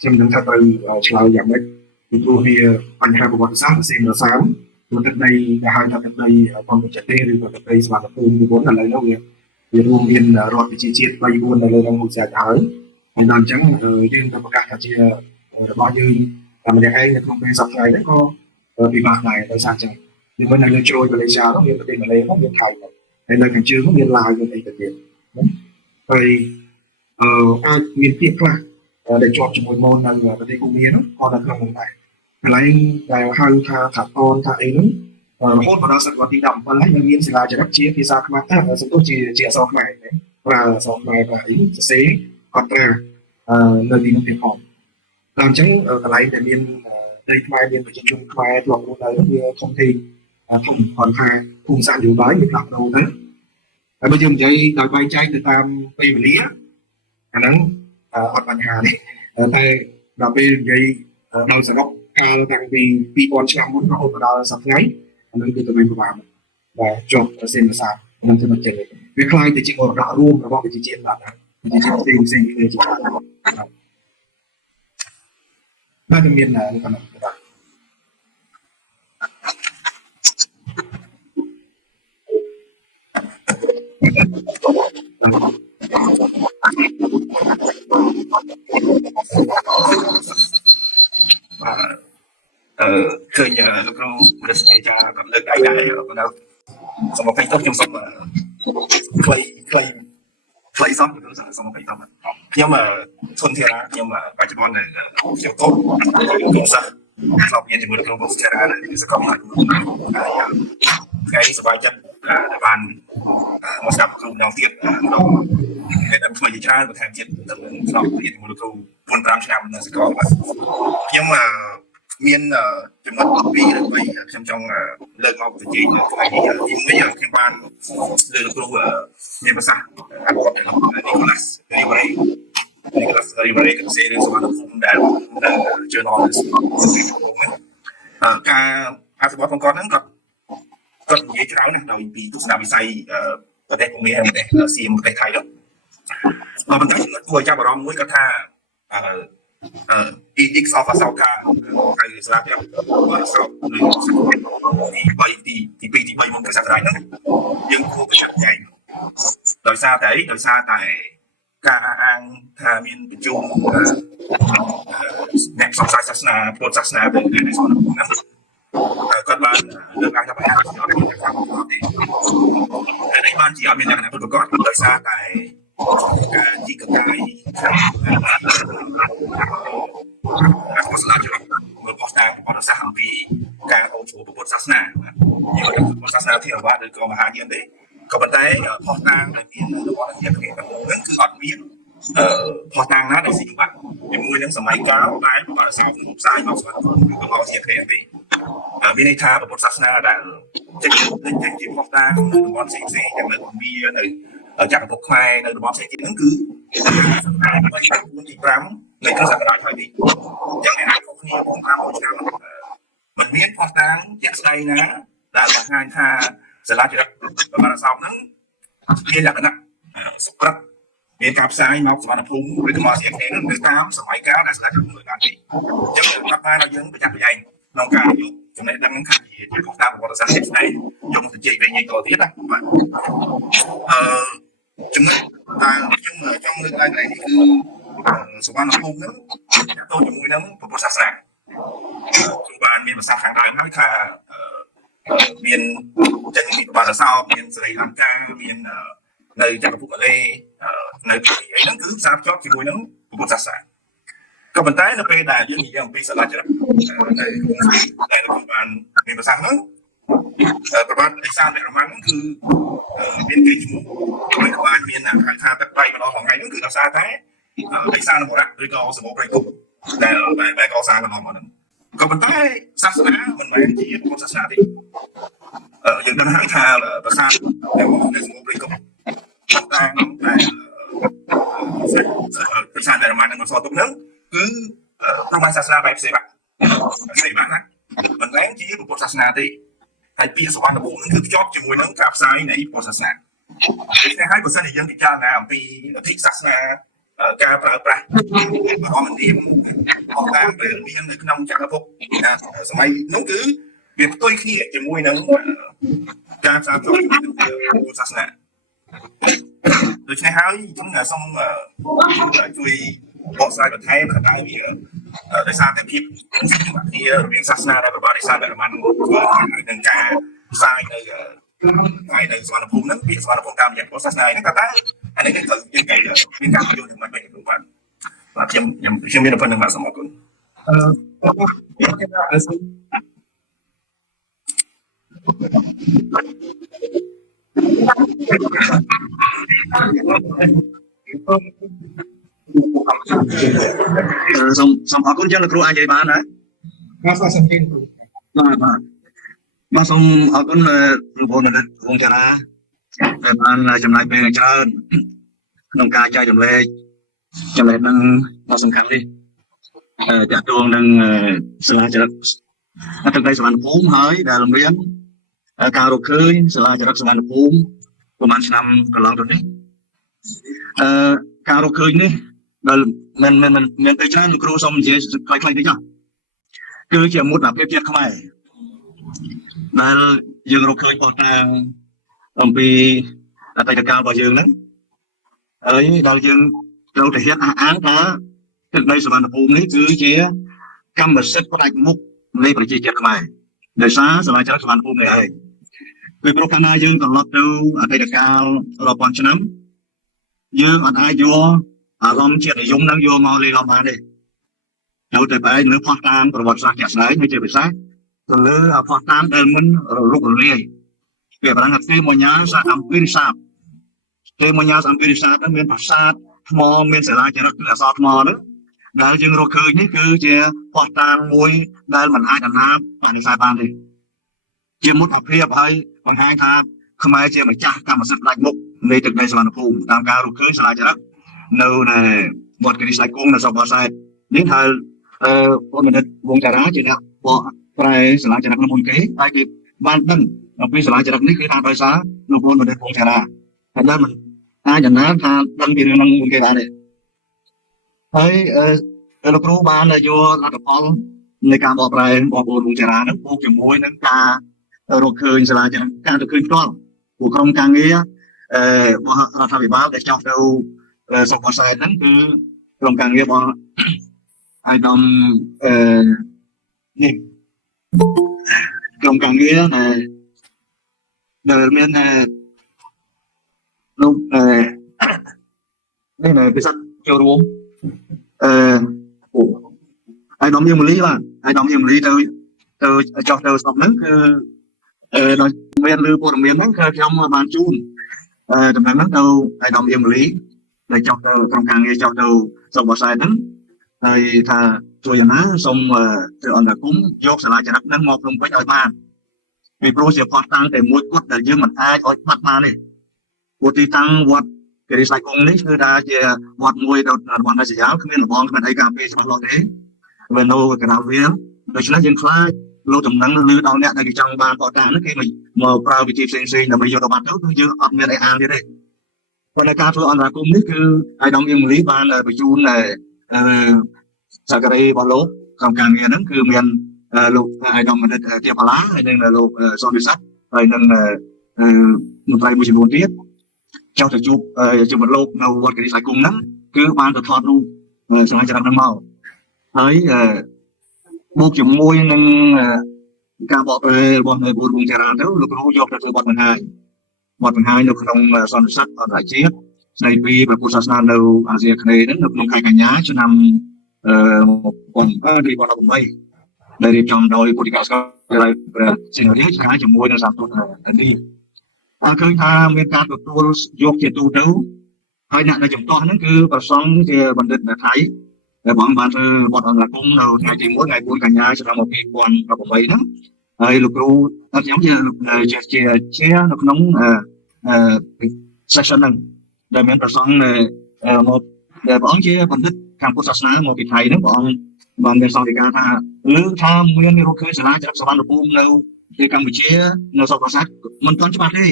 ខ្ញុំនឹងថាត្រូវឆ្លើយយ៉ាងម៉េចពីព្រោះវាបញ្ហាប្រវត្តិសាស្ត្រផ្សេងៗព្រោះទឹកដីដែលហៅថាទឹកដីបំពេញចិត្តទេឬក៏ទឹកដីស្មារតីពីមុនឥឡូវនោះវារួមមានរដ្ឋវិជាជាតិ3 4នៅលើនឹងមួយស្រេចហើយហើយដល់អញ្ចឹងយើងទៅប្រកាសថាជារបស់យើងតែម្នាក់ឯងនៅក្នុងពេលសប្តាហ៍នេះក៏ពិបាកដែរដោយសារចឹងយើងមិននៅលើជ្រោយម៉ាឡេស៊ីនោះមានប្រទេសម៉ាឡេនោះមានថៃហើយនៅខាងជើងនោះមានឡាវមានអីទៅទៀតហើយអាចមានពាក្យខ្លះដែលជាប់ជាមួយម៉ូននៅប្រទេសគូមានោះក៏នៅក្នុងនោះដែរកន្លែងដែលហៅថាថាតនថាអីនោះរហូតមកដល់សតវត្សទី17ហើយនៅមានសិលាចារឹកជាភាសាខ្មែរសំទោសជាអក្សរខ្មែរប្រើអក្សរខ្មែរប្រើអីសរសេរកត់ត្រានៅទីនោះទៀតផងដល់អញ្ចឹងកន្លែងដែលមានដីខ្មែរមានប្រជាជនខ្មែរធ្លាប់រស់នៅនោះវាធំធេងធំគាត់ថាភូមិសាស្ត្រនយោបាយវាផ្លាស់ប្ដូរទៅហើយបើយើងនិយាយដោយបែងចែកទៅតាមពេលវេលាអាហ្នឹងអត់បញ្ហាទេតែដល់ពេលនិយាយដោយសរុបកាលតាំងពី2000ឆ្នាំមុនរហូតដល់សប្តាហ៍ថ្ងៃអាហ្នឹងគឺទៅវិញប្រហែលបាទចុះសេនសាស្ត្រហ្នឹងទៅចឹងវាខ្លាយទៅជាមរតករួមរបស់ប្រជាជាតិបាទប្រជាជាតិផ្សេងគ្នាជាបាទមានប៉ុណ្ណឹងបាទឃើញលោកគ្រូប្រសិទ្ធចាគាត់លើកដៃដែរប៉ុន្តែសូមអភ័យទោសខ្ញុំសូមខ្លីសោះសូមអភ័យទោសខ្ញុំធនធារាខ្ញុំបច្ចុប្បន្នខ្ញុំកូនសិស្សស្របគ្នាជាមួយលោកគ្រូប្រសិទ្ធចានៅសាកលវិទ្យាល័យថ្ងៃសប្បាយចិត្តដែលបានមកស្ដាប់គ្រូម្ដងទៀតក្នុងពេលដែលថ្មីជាច្រើនបន្ថែមទៀតស្របគ្នាជាមួយលោកគ្រូ4 5 ឆ្នាំនៅសាកលខ្ញុំមានចំណុច2ឬ3ខ្ញុំចង់លើកមកបញ្ជាក់នៅថ្ងៃនេះទី1ខ្ញុំបានលើលោកគ្រូមានប្រសាសន៍អភិវឌ្ឍNicholas Rivera ក៏សេរីសម្រាប់ភូមិដែល journalist ការអភិវឌ្ឍของគាត់ហ្នឹងគាត់និយាយច្រើនណាស់ដោយពីទស្សនវិស័យប្រទេសភូមិហើយប្រទេសសៀមប្រទេសថៃនោះប៉ុន្តែចំណុចគួរឲ្យចាប់អារម្មណ៍មួយគាត់ថាEdicts of Ashoka ហើយស្រាប់តែសោកទី2ទី3មុនព្រះសក្តាហ្នឹងយើងគួរប្រឆាំងចែងដោយសារតែការអាងថាមានបញ្ជូនអ្នកផ្សព្វផ្សាយសាសនាពុទ្ធសាសនាទៅនៅក្នុងហ្នឹងគាត់បានលើកឡើងថាបញ្ហាក្នុងការខាងប្រទេសហើយបានជាអត់មានលក្ខណៈពិតប្រាកដដោយសារតែការជីកកាយ ទ្ធសាសនាយើងពុទ្ធសាសនាធម្មតាឬក៏មហាយានទេក៏ប៉ុន្តែផុសតាងដែលមានរបស់ជាគ្នាហ្នឹងគឺអត់មានផុសតាងណាដែលស៊ីបាក់ជាមួយនឹងសម័យកាលដែលប្រវត្តិសាស្ត្រផ្សាយមកស្វាគមន៍ឬក៏ជាគ្នាទេមានន័យថាពុទ្ធសាសនាដែលចេញជាផុសតាងរបស់ផ្សេងៗយ៉ាងនៅវិមាននៅចក្រភពខ្មែរនៅតំបន់ផ្សេងទៀតហ្នឹងគឺទី5នៃគ្រិស្តសករាជហើយនេះយ៉ាងណាក៏គ្នាផង5ឆ្នាំมันមានផុសតាងជាក់ស្ដែងណាដែលបង្ហាញថាសាលាចរិតប្រវត្តិសាស្ត្រហ្នឹងមានលក្ខណៈសុក្រិតមានការផ្សាយមកសវណ្ណភូមិឬក៏មកជាគ្នានឹងទៅតាមសម័យកាលដែលសាលាចរិតធ្វើបានទេអញ្ចឹងគាត់ថាយើងប្រចាំប្រែងក្នុងការយកចំណេះដឹងហ្នឹងខាងជាផុសតាងប្រវត្តិសាស្ត្រជាក់ស្ដែងយកទៅជែកវិញទៅទៀតណាបាទចំណុចដែលខ្ញុំចង់លើកឡើងនេះគឺសវណ្ណភូមិហ្នឹងទៅជាមួយនឹងពុទ្ធសាសនាគឺបានមានភាសាខាងដើមហើយថាមានចេញពីប្រវត្តិសាស្ត្រមានសេរីលង្កាមាននៅចក្រភពម៉ាឡេនៅពីអីហ្នឹងគឺផ្សារភ្ជាប់ជាមួយនឹងពុទ្ធសាសនាក៏ប៉ុន្តែនៅពេលដែលយើងនិយាយអំពីសាលាចរិតនៅដែលបានមានភាសាហ្នឹងប្រវត្តិឯកសាររ៉ាម៉ាន់ហ្នឹងគឺមានគេឈ្មោះហើយក៏បានមានខាងថាទឹកប្រៃម្ដងថ្ងៃហ្នឹងគឺដោយសារតែឯកសារនបរៈឬក៏សម្បូរព្រៃគុកដែលកសាងក្នុងហ្នឹងក៏ប៉ុន្តែសាសនាមិនមែនជាពុទ្ធសាសនាទេយើងដឹងហើយថាភាសាដែលមកនៅសម្បូរព្រៃគុកតាមតែភាសាដែលមកនៅសតទុកហ្នឹងគឺប្រមាណសាសនាបែបផ្សេងបាក់ណាមិនមែនជាពុទ្ធសាសនាទេហើយពាក្យសវណ្ណភូមិគឺភ្ជាប់ជាមួយនឹងការផ្សាយនៃពុទ្ធសាសនាដូច្នេះហើយបើសិនជាយើងពិចារណាអំពីលទ្ធិសាសនាការប្រើប្រាស់អមនាមអង្គការពេលមាននៅក្នុងចក្រភពសម័យនោះគឺវាផ្ទុយគ្នាជាមួយនឹងការផ្សារភ្ជាប់ពុទ្ធសាសនាដូច្នេះហើយខ្ញុំសូមជួយបកស្រាយបន្ថែមថាតើវាដោយសារតែភាពស្ថិរភាពរវាងសាសនាដែលប្រវត្តិសាស្ត្រដែលបានធ្វើឲ្យនឹងការផ្សាយនៅនៅសវណ្ណភូមិហ្នឹងពាក្យសវណ្ណភូមិតាមរយៈពុទ្ធសាសនាហ្នឹងតែអានេះគឺត្រូវយើងគេមានការបញ្យល់ទៅមកវិញគ្រូបាទខ្ញុំមានប៉ុណ្្នឹងបាទសូមអរគុណសូមអរគុណចឹងលោកគ្រូអាចនិយាយបានណាបាទសូមសំទិញបាទសូមអរគុណលោកបងបណ្ឌិតវងចារាដែលបានចំណាយពេលច្រើនក្នុងការចែករំលែកចំណេះដឹងដ៏សំខាន់នេះតាក់ទងនឹងសាលាចរិតទឹកដីសវណ្ណភូមិហើយដែលមានការរកឃើញសាលាចរិតសវណ្ណភូមិប្រហែលឆ្នាំកន្លងទៅនេះការរកឃើញនេះដែលមានទៅច្រើនលោកគ្រូសូមនិយាយខ្លីៗតិចគឺជាមុតអាភិបជាតិខ្មែរដែលយើងរកឃើញបោះតាំងអំពីអតីតកាលរបស់យើងហ្នឹងហើយដែលយើងត្រូវតែហ៊ានអះអាងថាទឹកដីសវណ្ណភូមិនេះគឺជាកម្មសិទ្ធិផ្ដាច់មុខនៃប្រជាជាតិខ្មែរដោយសារសាលាចរិតសវណ្ណភូមិនេះឯងពីព្រោះកាលណាយើងត្រឡប់ទៅអតីតកាលរាប់ពាន់ឆ្នាំយើងអត់អាចយកអារម្មណ៍ជាតិនិយមនឹងយកមកលេងឡំបានទេចូលទៅបែរនៅផោះតាមប្រវត្តិសាស្ត្រជាក់ស្ដែងហើយជាពិសេសទៅលើផោះតាមដែលមិនរលុករលាយពីប្រាំងទេមញ្ញាសាអំពីរិសាបទេមញ្ញាសាអំពីរិសាបមានប្រាសាទថ្មមានសាលាចរិតគឺអសរថ្មនោះដែលយើងរកឃើញនេះគឺជាផោះតាមមួយដែលមិនអាចដំណាលបដិសេធបានទេជាមុតអភិបហើយបង្ហាញថាខ្មែរជាម្ចាស់កម្មសិទ្ធិផ្ដាច់មុខនៃទឹកដីសវណ្ណភូមិតាមការរកឃើញសាលាចរិតនៅវត្តគិរីស្ដេចគង់នៅស្រុកបាសែតនេះហើយពលបណ្ឌិតវងតារាជាអ្នកបកប្រែសាលាចរិតមួយគេហើយគេបានដឹងអំពីសាលាចរិតនេះគឺថាដោយសារលោកពលបណ្ឌិតវងតារាហើយដែលមិនអាចដំណើរថាដឹងពីរឿងហ្នឹងមួយគេបានទេហើយលោកគ្រូបានយកលទ្ធផលនៃការបកប្រែបងប្អូនវងតារាហ្នឹងបូកជាមួយនឹងការរកឃើញសាលាចរិតការទៅឃើញផ្ទាល់ពួកក្រុមការងាររបស់រដ្ឋាភិបាលដែលចោះទៅសុខបសែតហ្នឹងគឺក្រុមការងាររបស់អាយដាមនេះក្រុមការងារដែលមានលោកនេះពិសេសចូលរួមអាយដាមយើងមលីបាទអាយដាមយើងមលីទៅ cho từ sập nắng rồi miền lư bộ miền nắng trong bàn chun tầm nắng đâu ai đồng yên lý rồi cho từ trong càng nghe cho từ sông bờ sai nắng rồi thà tôi nói xong từ anh là cũng dốt sẽ lại cho đất nắng ngọt luôn với đôi ba vì pro sẽ phát tăng để mũi cốt để dương mình ai có bắt ma này bộ ti tăng vật cái sai công nàyคือđãจะวัดมวยเราวันนั้นจะยาวขึ้นมาบองขึ้นมาไอ้การเป็นสมองเราเองเวนโนกับเราเรียนโดยเฉพาะยังคล้ายเราตรงนั้นลือเราเนี่ยในจังบานต่อการนั่นคือมาปราวิจิตเซ็งๆแต่ไม่ยอมบัตรเขาคือเยอะอันเนี่ยไอ้อ่างนี่เลยวันในการฝึกอันดับกลุ่มนี้คือไอ้ดองยังมีบานไปจูนสักการะบอลโลกของการเรียนนั้นคือเมียนลูกไอ้ดองมันเทียบพละไอ้นั่นลูกโซลิซัสไอ้นั่นมันไปมุจิบุนเทียบtrong thời chụp chụp một lô đầu vật cái sải cùng lắm cứ ban từ thọt luôn xong rồi cho nó màu thấy buộc chụp môi nên cả bọn người buồn chả ra đâu lúc nó dọc từ bọn mình hai nó không son sắt ở đại chiết này vì và Pusasna đâu Asia này đến được nông khai cả nhá cho năm còn đi bọn nó cũng bay đây đi trong đôi podcast đây xin nói cái chụp môi nó giảm tốt điเคยทำมีการตัวโยกเจตูเต้าใครเนี่ยในจุดต่อนั้นคือประสงค์จะบันทึกไทยแต่บางบ้านบอดอันละกุ้งเราในที่mỗi ngày buôn cả nhà sẽ là một cái quan và một vậy đó lục ru nó giống như lục chia nó nóng section này để mìnhประสงค์một để bọn chiaบันทึกการพุทธศาสนาmột cái thầy đó bọnเป็นสองที่การหรือถ้าเมื่อเราเคยสลายจากสวรรค์ภูมิเราที่กัมพูชีเราสอบประสาทมันตอนฉบับได้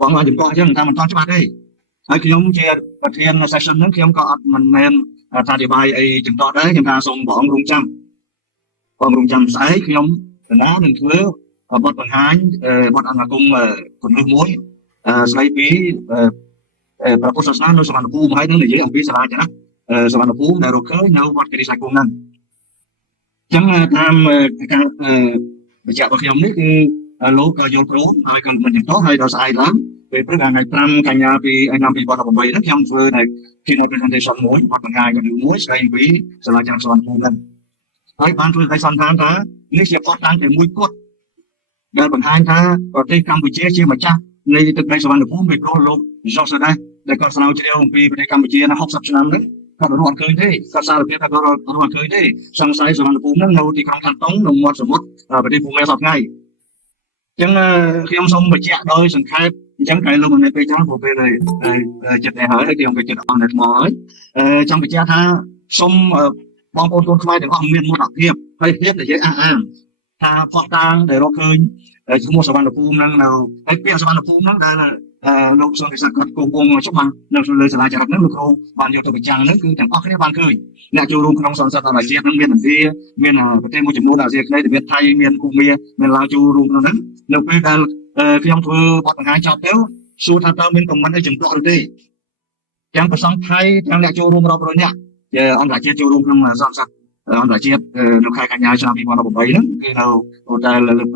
หวังว่าจะบอกใช่ไหมทำมันตอนฉบับได้ไอ้ขยมเชียร์ประเทศในเซสชันนั้นขยมก็มันเน้นอธิบายไอ้จุดต่อได้จุดการส่งบอกรุงจำสายขยมน้าหนึ่งเถื่อบทปัญหาบทอันละกุ้งคนเรื่องมวยสไลปีพระพุทธศาสนาในสวรรค์ภูมิให้นั่นเลยเยอะปีสลายจ้ะนะสวรรค์ภูมิในโลกเคยในวัดกฤษกุ้งนั้นจังทำการจากบางอย่างนี้คือโลกโยนโครนอะไรกันมันยังโตให้เราใส่ล้ำvềประการในตามกันยาปีไอ้นำปีบอลผมไปนักยังเฟื่อในที่เราเป็นคนที่สอนมวยวัดปัญหากันมวยใส่ปีสลายจากสวรรค์ภูมินั้นไอ้บ้านเฟื่อไอ้สอนทางท่านี่เสียพอตั้งแต่มวยกดเดินปัญหาท่าประเทศกัมพูชีเชื่อมาจ้าในตึกในสวรรค์ภูมิไปโปรโลกจอสได้แต่ก็สลายเดียวปีประเทศกัมพูชีนะ60 năm đấyถ้าเราเคยได้ก็ทราบเพียงแต่เราเคยได้สังสายสวรรค์ภูมินั้นเราที่คลองทันต้องลงมาสมมติประเทศภูมิไม่สอบง่ายจังkhi ông xong bị chẹt đôi sừng khai chẳng cái lúc này bây giờ của bên này chật này hỏi thì ông phải chật bằng này mỏi trong bị chẹt tha xong bom ôn tôn khai để ông miền một đặc hiệp hay hiệp để dễ tha phật tang để nó khơi chúng mua sờ ban được phun năng nào cái kia sờ ban được phun năng đây là lục sơn cái sạc cùng chúc mừng lục sơn lời sờ lại chặt nước lục khô ban nhiều tụi bị chăng nước cứ chẳng có cái ban khơi nè chú luôn không sòn sạt là chiaทั้งmiền kia miền cái tên một chục mua là chia đây để miền Tây miền cùng miền Lào chú luôn nó đấy lục bây giờ khi ông thưa bọn hai chọc téo su tham tao miền cùng mình hay chừng trọ được đi chẳng phải sang Tây chẳng lẽ chú luôn đâu rồi nhá giờ ông lại chia chú luôn không là sòn sạt ông lại chia lục khai cả nhà cho bị bọn nó bấy đó cái nào đây là lục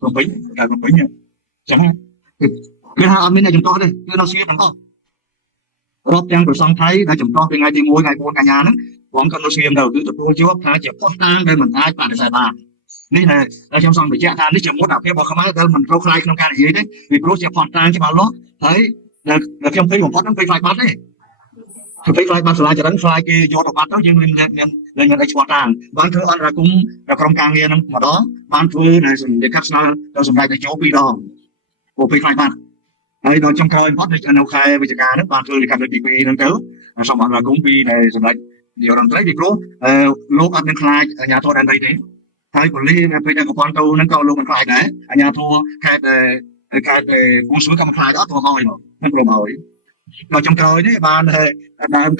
không bấy cả không bấy nhá chẳng cái hai ông bên này chúng tôi đây cái nó xuyên bằng khôngรอบยังตัวซองไทยได้จุดต่อเป็นไงที่มวยไงโอนกันยานั้นหวังกันเราเสียมเราคือตัวตัวชีวภาเจ็บก็ตั้งได้เหมือนไอ้ป่าในสายตานี่เลยเราจำซองไปแจ้งทานนี่จะมุดแบบเพียบบอกเขามาแต่มันเราคลายโครงการอย่างนี้ได้vì proจะผ่อนตังจะมาล้อเฮ้ยเราจำเป็นของพอต้องไปไฟบัตรเลยไปไฟบัตรสลายจะดันไฟกี่โยนออกบัตรแล้วยังเงินไอ้ชัวร์ตังบางเธออะไรกุ้งเราโครงการเรียนนั้นมาด้บางเธอในสิ่งเด็กขับสนาเราสมัยแต่โจ๊กปีดองโอ้ไปไฟบัตรไอ้โดนจำเคยเพราะในการเอาใครไปจัดการนั้นบางทีการเดินปีนั่นเต้าสมัยเราcũng vì nàyสมัยเดี๋ยวเราได้ดีรู้โลกอันเป็นคลายnhà thua đàn đây đấy thay quản lý bây giờ có quan tâu nên có lôมันคลายđấy nhà thua cái cung suối cầmคลายđó thua thôiนั่นเราบอกเราจำเคยนี่บ้าน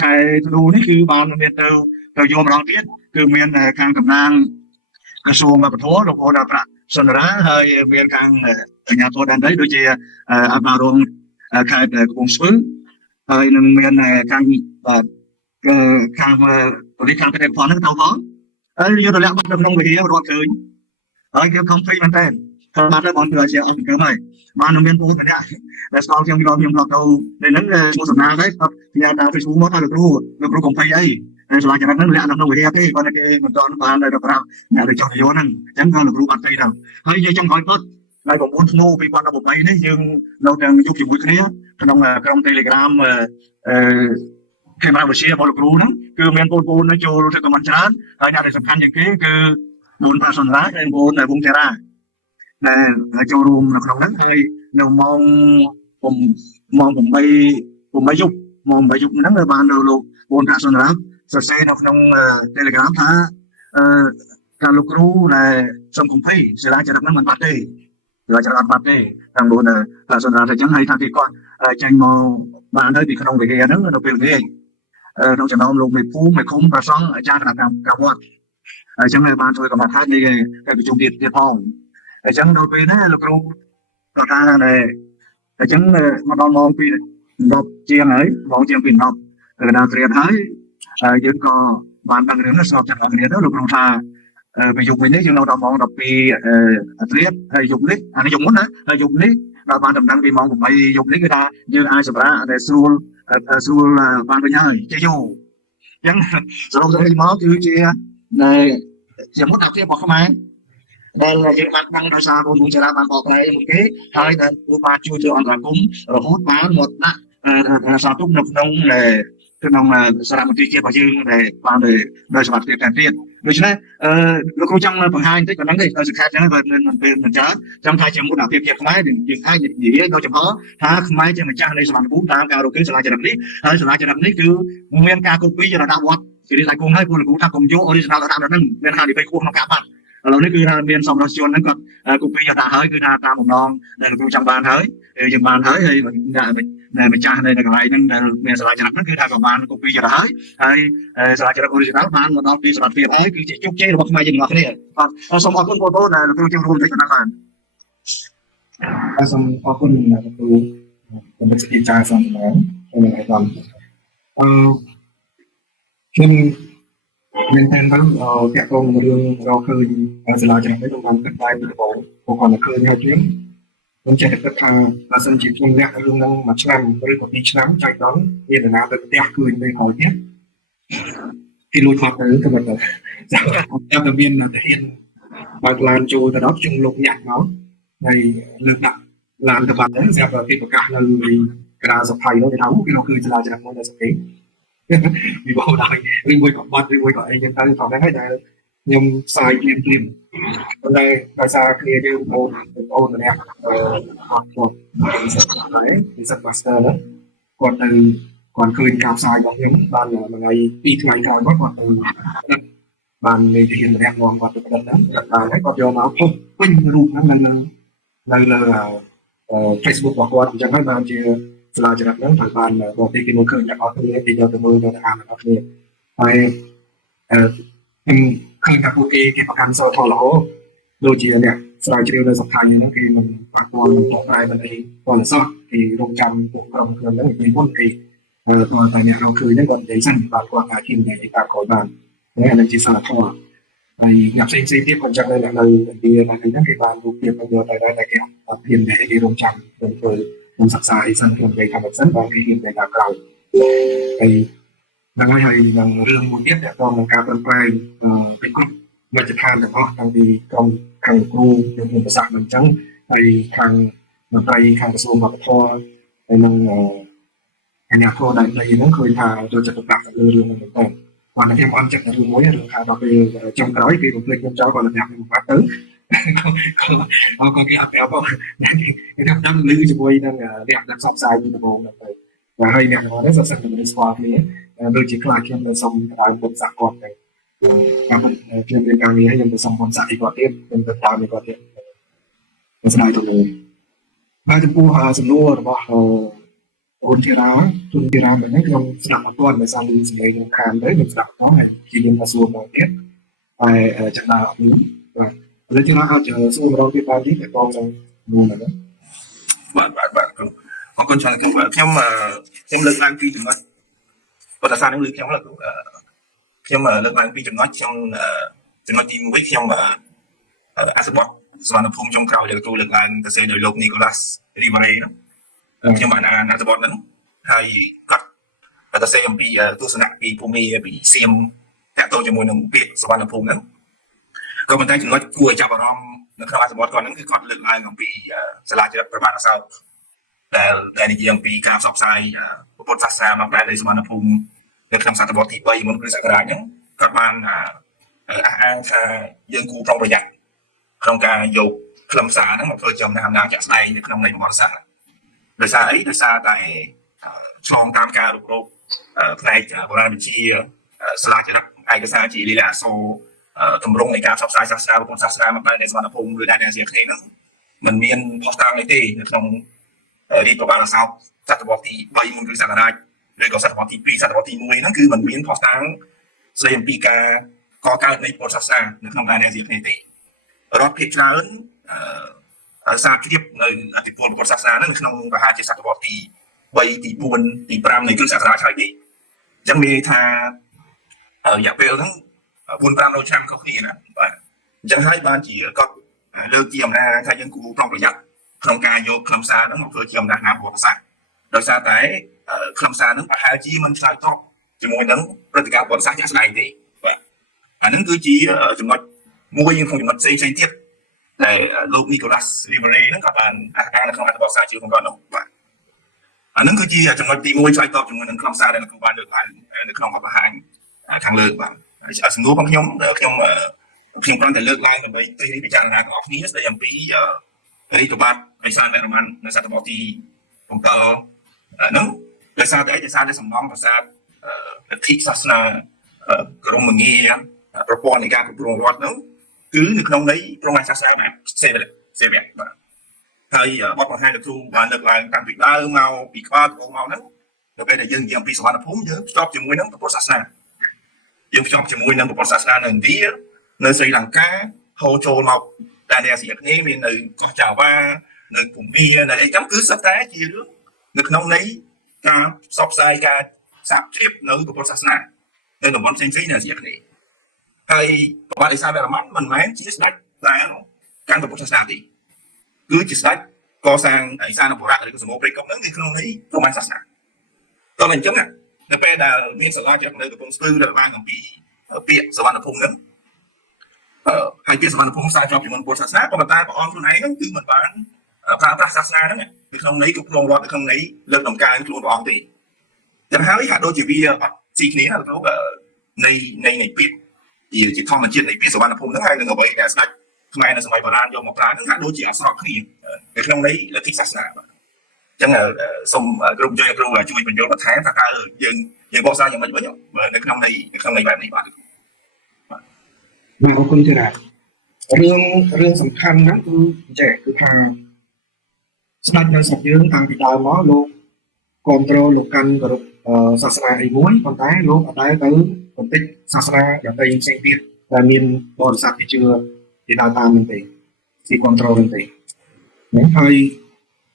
ใครดูนี่คือบ้านเมียนเราโยมรองเทียนคือเมียนการกำลังกระทรวงมาประท้วงเราโอนประสนระให้เมียนการnhà thua đàn đấy đôi khi bà rồng khai cùng suối nên miền này càng đi càng cái đẹp phòn nó tàu có giờ tôi lại bắt đầu nông về kia rồi cười cái không phiมันtên thôi bạn đã bọn người sẽ ăn cái này bạn nó miền phố cái này là sau khi mình làm nhiệm vụ đầu để nâng một số nào đấy nhà ta phải xuống mất được luôn cũng phải ấy ស្លាចរិតហ្នឹងលាក់នៅក្នុងវិហារទេគាត់គេមិនទាន់បានទៅប្រាប់អ្នកទៅចោះនយោហ្នឹងអញ្ចឹងក៏លោកគ្រូបានទៅដល់ហើយនិយាយចុងក្រោយគាត់ថ្ងៃ9ធ្នូ2013នេះយើងនៅទាំងជួបជាមួយគ្នាក្នុងក្រុម Telegram ខេមរៈវិទ្យារបស់លោកគ្រូហ្នឹងគឺមានបងប្អូនចូលទៅcommentច្រើនហើយអ្នកដែលសំខាន់ជាងគេគឺបងប្រាសនឡាហើយបងវងតារាដែលចូលរួមនៅក្នុងហ្នឹងហើយនៅម៉ោង8យប់ហ្នឹងបានលោកបងប្រាសនឡាសរសេរនៅក្នុង Telegram ថាការលោកគ្រូដែលសុំគំភីសាលាចរិតហ្នឹងមិនបាត់ទេសាលាចរិតអត់បាត់ទេតាមបងប្រាសនឡាតែចឹងហើយថាគេគាត់ចេញមកបានទៅពីក្នុងវិហារហ្នឹងនៅពេលនេះក្នុងចំណោមលោកមេភូមិមេឃុំប្រសង់អាចារ្យគណៈកម្មវត្តអញ្ចឹងបានធ្វើកម្មដ្ឋាននៃការប្រជុំទៀតផងអញ្ចឹងដល់ពេលណាលោកគ្រូក៏ថាអញ្ចឹងមកដល់ម៉ោង10ជាងហើយម៉ោងជាង2:10កណ្ដាលត្រៀមហើយយើងក៏បានដឹងរឿងនេះស្របចិត្តគ្នាទៅលោកគ្រូថាពេលយប់នេះយើងនៅដល់ម៉ោង12ត្រៀមហើយយប់នេះអានេះយប់មុនណាហើយយប់នេះដល់បានដំណឹងពីម៉ោង8យប់នេះគឺថាយើងអាចសម្រាប់តែស្រួលបានវិញហើយជាយូរអញ្ចឹងសរុបទៅមកគឺជាមុខអាជីពរបស់ខ្មែរដែលយើងបានដឹងដោយសារបងចារាបានបកស្រាយមួយគេហើយដែលគូបានជួយទៅអន្តរកម្មរហូតបានមកដាក់សារទុកនៅក្នុងសារមន្ទីរជាតិរបស់យើងដែលបានដោយសមត្ថភាពតែទៀតដូច្នេះលោកគ្រូចង់បង្ហាញតិចប៉ុណ្ណឹងទេដោយសង្ខេបចឹងបើមិនច្រើនចង់ថាជាមុខអាជីពជាតិខ្មែរយើងអាចនិយាយដោយចំហថាខ្មែរជាម្ចាស់នៃសមត្ថភាពតាមការរកឃើញសាលាចរិតនេះហើយសាលាចរិតនេះគឺមានការគូពីរដាប់វត្តជារៀងស្អាតគង់ហើយពលលោកគ្រូថាកុំយក original ដាក់នៅហ្នឹងមានហានិភ័យខ្ពស់ក្នុងការបាត់ឥឡូវនេះគឺថាមានសម្រាប់ជនហ្នឹងគាត់គូពីយកដាក់ហើយគឺថាតាមបំណងដែលលោកគ្រូចង់បានហើយយើងបានហើយម្ចាស់នៅកន្លែងហ្នឹងដែលមានសាលាចរិតហ្នឹងគឺថាក៏បានគូពីយកដាក់ហើយសាលាចរិត original បានមកដល់ពីសមត្ថភាពហើយគឺជាជោគជ័យរបស់ខ្មែរយើងទាំងអស់គ្នាបាទសូមអរគុណបងប្អូនដែលលោកគ្រូចូលរួមด้วยกันបាទសូមអរគុណលោកគ្រូខ្ញុំបានស្គាល់ចាសំណាងខ្ញុំអាយខ្ញុំមានតែទៅតាក់ទងនឹងរឿងរកឃើញសាលាចរិតនេះខ្ញុំបានគិតដែរពីបងគាត់ឃើញហើយខ្ញុំចេះតែគិតថាបើសិនជាខ្ញុំលាក់រឿងហ្នឹងមួយឆ្នាំឬក៏2ឆ្នាំចៃដន្យមានដំណើរទៅផ្ទះឃើញពេលក្រោយទៀតគេលួចថតទៅក៏មិនដែរចាំតែមានទាហានបើកឡានចូលទៅដល់ជុំលោកញាក់មកហើយលើកដាក់ឡានទៅបាត់ទៅស្រាប់តែគេប្រកាសនៅក្រៅសភ័យនោះគេថាគេនៅគឺសាលាចរិតមកនៅសភ័យពីបោដែរឬមួយក៏បាត់ឬមួយក៏អីចឹងទៅផងដែរហើយដែលខ្ញុំផ្សាយព្រាមប៉ុន្តែដោយសារគ្នាយើងបងប្អូនម្នាក់គាត់ដែរពីសិស្ស master ហ្នឹងគាត់ឃើញការផ្សាយរបស់ខ្ញុំបានមួយថ្ងៃ2ថ្ងៃក្រោយគាត់ទៅបាននៃទាហានម្នាក់នាំគាត់ទៅផ្ដិតហ្នឹងគាត់បានហើយគាត់យកមកផុសពេញរូបហ្នឹងនៅលើ Facebook របស់គាត់អញ្ចឹងហើយបានជាសាលាចរិតហ្នឹងត្រូវបានបរទេសគេមើលឃើញទាំងអស់គ្នាគេយកទៅមើលទៅអានទាំងអស់គ្នាហើយខ្ញុំឃើញថាពួកគេប្រកាន់សោផលល្អដូចជាអ្នកស្រាវជ្រាវនៅសភាហ្នឹងគេមិនបាត់បង់បកប្រែមិនអីពលសោះគេរងចាំពួកក្រុមខ្លួនហ្នឹងពីមុនគេតែអ្នករកឃើញហ្នឹងគាត់និយាយសិនបាទគាត់អាចជិះនិយាយតាមក្រោយបានហើយអានឹងជាសារធម៌ហើយអ្នកផ្សេងទៀតក៏ចឹងដែរនៅឥណ្ឌាហ្នឹងគេបានរូបភាពយកទៅដែរតែគេអត់ហ៊ានតែគេរងចាំទៅធ្វើខ្ញុំសិក្សាអីសិនខ្ញុំនិយាយថាមិនសិនបើគេហ៊ានតែតាមក្រោយហើយហ្នឹងហើយនឹងរឿងមួយទៀតដែលต้องនឹងការប្រឹងប្រែងពីគ្រប់មជ្ឈដ្ឋានទាំងអស់តាំងពីក្រុមខាងគ្រូជំនាញភាសាមិនអញ្ចឹងហើយខាងមន្ត្រីខាងក្រសួងវប្បធម៌ហើយនឹងអាជ្ញាធរដែលនៅហ្នឹងឃើញថាចូលចិត្តប្រាក់ទៅលើរឿងហ្នឹងទៅគាត់ខ្ញុំអត់ចិត្តរឿងមួយរឿងថាដល់ពេលចុងក្រោយគេរំលឹកខ្ញុំចោលគាត់ទៅខ្ញុំបាត់ទៅក៏គេអត់ប្រាប់គេថាដឹងឮជាមួយនឹងអ្នកដែលផ្សព្វផ្សាយពីដំបូងទៅហើយអ្នកទាំងអស់នេះសិក្សាទៅស្គាល់គ្នាដូចជាខ្លាចខ្ញុំទៅសុំក្រៅពុទ្ធសាសគាត់ទៅខ្ញុំមានការងារខ្ញុំទៅសុំពុទ្ធសាសគាត់ទៀតខ្ញុំទៅតាមគាត់ទៀតស្ដាយទៅលើហើយចំពោះសំណួររបស់អូនធីរ៉ាបែបនេះខ្ញុំស្ដាប់អត់ទាន់ដោយសារមានសម្លេងរំខានទៅខ្ញុំស្ដាប់អត់ទាន់ហើយជាខ្ញុំទៅសួរមកទៀតតែចំណាយអត់មានបាទឥឡូវធីរ៉ាអាចសួរម្ដងទៀតបានទៀតតែបងទៅមួយហ្នឹងបាទអរគុណច្រើនខ្ញុំលើកឡើងពីចំណុចបទសាស្ត្រនឹងលើកខ្ញុំលើកឡើងពីចំណុចខ្ញុំចំណុចទី1ខ្ញុំអត្ថបទសវណ្ណភូមិចុងក្រោយដែលគ្រូលើកឡើងទៅសេដោយលោក Nicholas Rivera ខ្ញុំបានអានអត្ថបទហ្នឹងហើយគាត់ តែសេអំពីទស្សនៈពីភូមិពីសៀមតាក់ទងជាមួយនឹងពាក្យសវណ្ណភូមិហ្នឹងក៏ប៉ុន្តែចំណុចគួរឲ្យចាប់អារម្មណ៍នៅក្នុងអត្ថបទគាត់ហ្នឹងគឺគាត់លើកឡើងអំពីសាលាចរិតប្រវត្តិសាស្ត្រដែលនិយាយអំពីការផ្សព្វផ្សាយពុទ្ធសាសនាមកដែរនៃសវណ្ណភូមិនៅក្នុងសតវត្សទី3មុនគ្រិស្តសករាជហ្នឹងគាត់បានអះអាងថាយើងគួរប្រុងប្រយ័ត្នក្នុងការយកខ្លឹមសារហ្នឹងមកធ្វើជាអំណាចជាក់ស្ដែងនៅក្នុងនៃប្រវត្តិសាស្ត្រដោយសារអីដោយសារតែឆ្លងតាមការរុករកផ្នែកបុរាណវិទ្យាសាលាចរិតឯកសារជាលិលាអក្សរទម្រង់នៃការផ្សព្វផ្សាយសាសនាពុទ្ធសាសនាមកដែរនៅសវណ្ណភូមិឬដែរនៅអាស៊ីអាគ្នេយ៍ហ្នឹងมันមានផុសតាងនេះទេនៅក្នុងរីប្រវត្តិសាស្ត្រសតវត្សទី3មុនគ្រិស្តសករាជឬក៏សតវត្សទី2សតវត្សទី1ហ្នឹងគឺมันមានផុសតាងស្ដីអំពីការកកើតនៃពុទ្ធសាសនានៅក្នុងដែរនៅអាស៊ីអាគ្នេយ៍ទេរដ្ឋភាគច្រើនសារជ្រាបនៅអធិពលពុទ្ធសាសនានៅក្នុងប្រហែលជាសតវត្សទី3ទី4ទី5នៃគ្រិស្តសករាជហើយទេអញ្ចឹងមានថារយៈពេលហ្នឹង4-500ឆ្នាំខុសគ្នាណាបាទអញ្ចឹងហើយបានជាគាត់លើកជាអំណាចថាយើងគួរប្រុងប្រយ័ត្នក្នុងការយកខ្លឹមសារហ្នឹងមកធ្វើជាអំណាចណាប្រវត្តិសាស្ត្រដោយសារតែខ្លឹមសារហ្នឹងប្រហែលជាមិនឆ្លើយតបជាមួយនឹងព្រឹត្តិការណ៍ប្រវត្តិសាស្ត្រជាក់ស្ដែងទេបាទអាហ្នឹងគឺជាចំណុចមួយក្នុងចំណុចផ្សេងទៀតដែលលោក Nicholas Rivera ហ្នឹងក៏បានអះអាងនៅក្នុងអត្ថបទសារជារបស់គាត់នោះបាទអាហ្នឹងគឺជាចំណុចទី1ឆ្លើយតបជាមួយនឹងខ្លឹមសារដែលលោកបានលើកឡើងនៅក្នុងបង្ហាញខាងលើបាទសំណួររបស់ខ្ញុំខ្ញុំគ្រាន់តែលើកឡើងដើម្បីទីពិចារណាទាំងអស់គ្នាស្ដីអំពីរីកបាត់ឯសានរ៉ាម៉ាន់នៅសតវត្សទី7ហ្នឹងដោយសារតែសំណងប្រាសាទលទ្ធិសាសនាក្រមងារប្រព័ន្ធនៃការគ្រប់គ្រងរដ្ឋហ្នឹងគឺនៅក្នុងន័យប្រមាណសាសនាបែបសេវៈបាទហើយបទបង្ហាញលោកគ្រូបានលើកឡើងតាំងពីដើមមកពីក្បាលទៅមកហ្នឹងដល់ពេលដែលយើងនិយាយអំពីសវណ្ណភូមិយើងភ្ជាប់ជាមួយនឹងពុទ្ធសាសនាយើងភ្ជាប់ជាមួយនឹងពុទ្ធសាសនានៅឥណ្ឌានៅស្រីលង្កាហូរចូលមកតែនៅអាស៊ីអាគ្នេយ៍មាននៅកោះចាវ៉ានៅភូមានៅអីចឹងគឺសុទ្ធតែជារឿងនៅក្នុងន័យការផ្សព្វផ្សាយការសាកជ្រាបនៅពុទ្ធសាសនានៅតំបន់ផ្សេងៗនៅអាស៊ីអាគ្នេយ៍ហើយប្រវត្តិសាស្ត្រវេរមន្តមិនមែនជាស្ដេចដែលកាន់ពុទ្ធសាសនាទេគឺជាស្ដេចកសាងឯសានបុរៈឬក៏សមោព្រៃកុកហ្នឹងគឺក្នុងន័យប្រមាណសាសនាតោះអញ្ចឹងនៅពេលដែលមានសាលាចរិតនៅកំពង់ស្ពឺដែលបានអំពីពាក្យសវណ្ណភូមិហ្នឹងហើយពាក្យសវណ្ណភូមិសារជាប់ជាមួយពុទ្ធសាសនាក៏ប៉ុន្តែព្រះអង្គខ្លួនឯងហ្នឹងគឺមិនបានប្រើប្រាស់សាសនាហ្នឹងនៅក្នុងន័យគ្រប់គ្រងរដ្ឋនៅក្នុងន័យលើកដំកើងខ្លួនព្រះអង្គទេចឹងហើយហាក់ដូចជាវាអត់ស៊ីគ្នាណាលោកនៃពាក្យជាធម្មជាតិនៃពាក្យសវណ្ណភូមិហ្នឹងហើយនឹងអ្វីដែលស្ដេចខ្មែរនៅសម័យបុរាណយកមកប្រើហ្នឹងហាក់ដូចជាអស្របគ្នានៅក្នុងន័យលទ្ធិសាសនាបាទចឹងសូមគ្រប់ជួយគ្រូជួយបញ្យល់បន្ថែមថាតើយើងបកស្រាយយ៉ាងម៉េចវិញនៅក្នុងន័យបែបនេះបាទអរគុណច្រើនរឿងសំខាន់ហ្នឹងគឺថាស្ដេចនៅស្រុកយើងតាំងពីដើមមកលោកគ្រប់គ្រងលោកកាន់គោរពសាសនាអីមួយប៉ុន្តែលោកអត់ដែលទៅបន្តិចសាសនាដទៃផ្សេងទៀតដែលមានបរិស័ទគេជឿគេដើរតាមនឹងទេគេគ្រប់គ្រងនឹងទេហើយ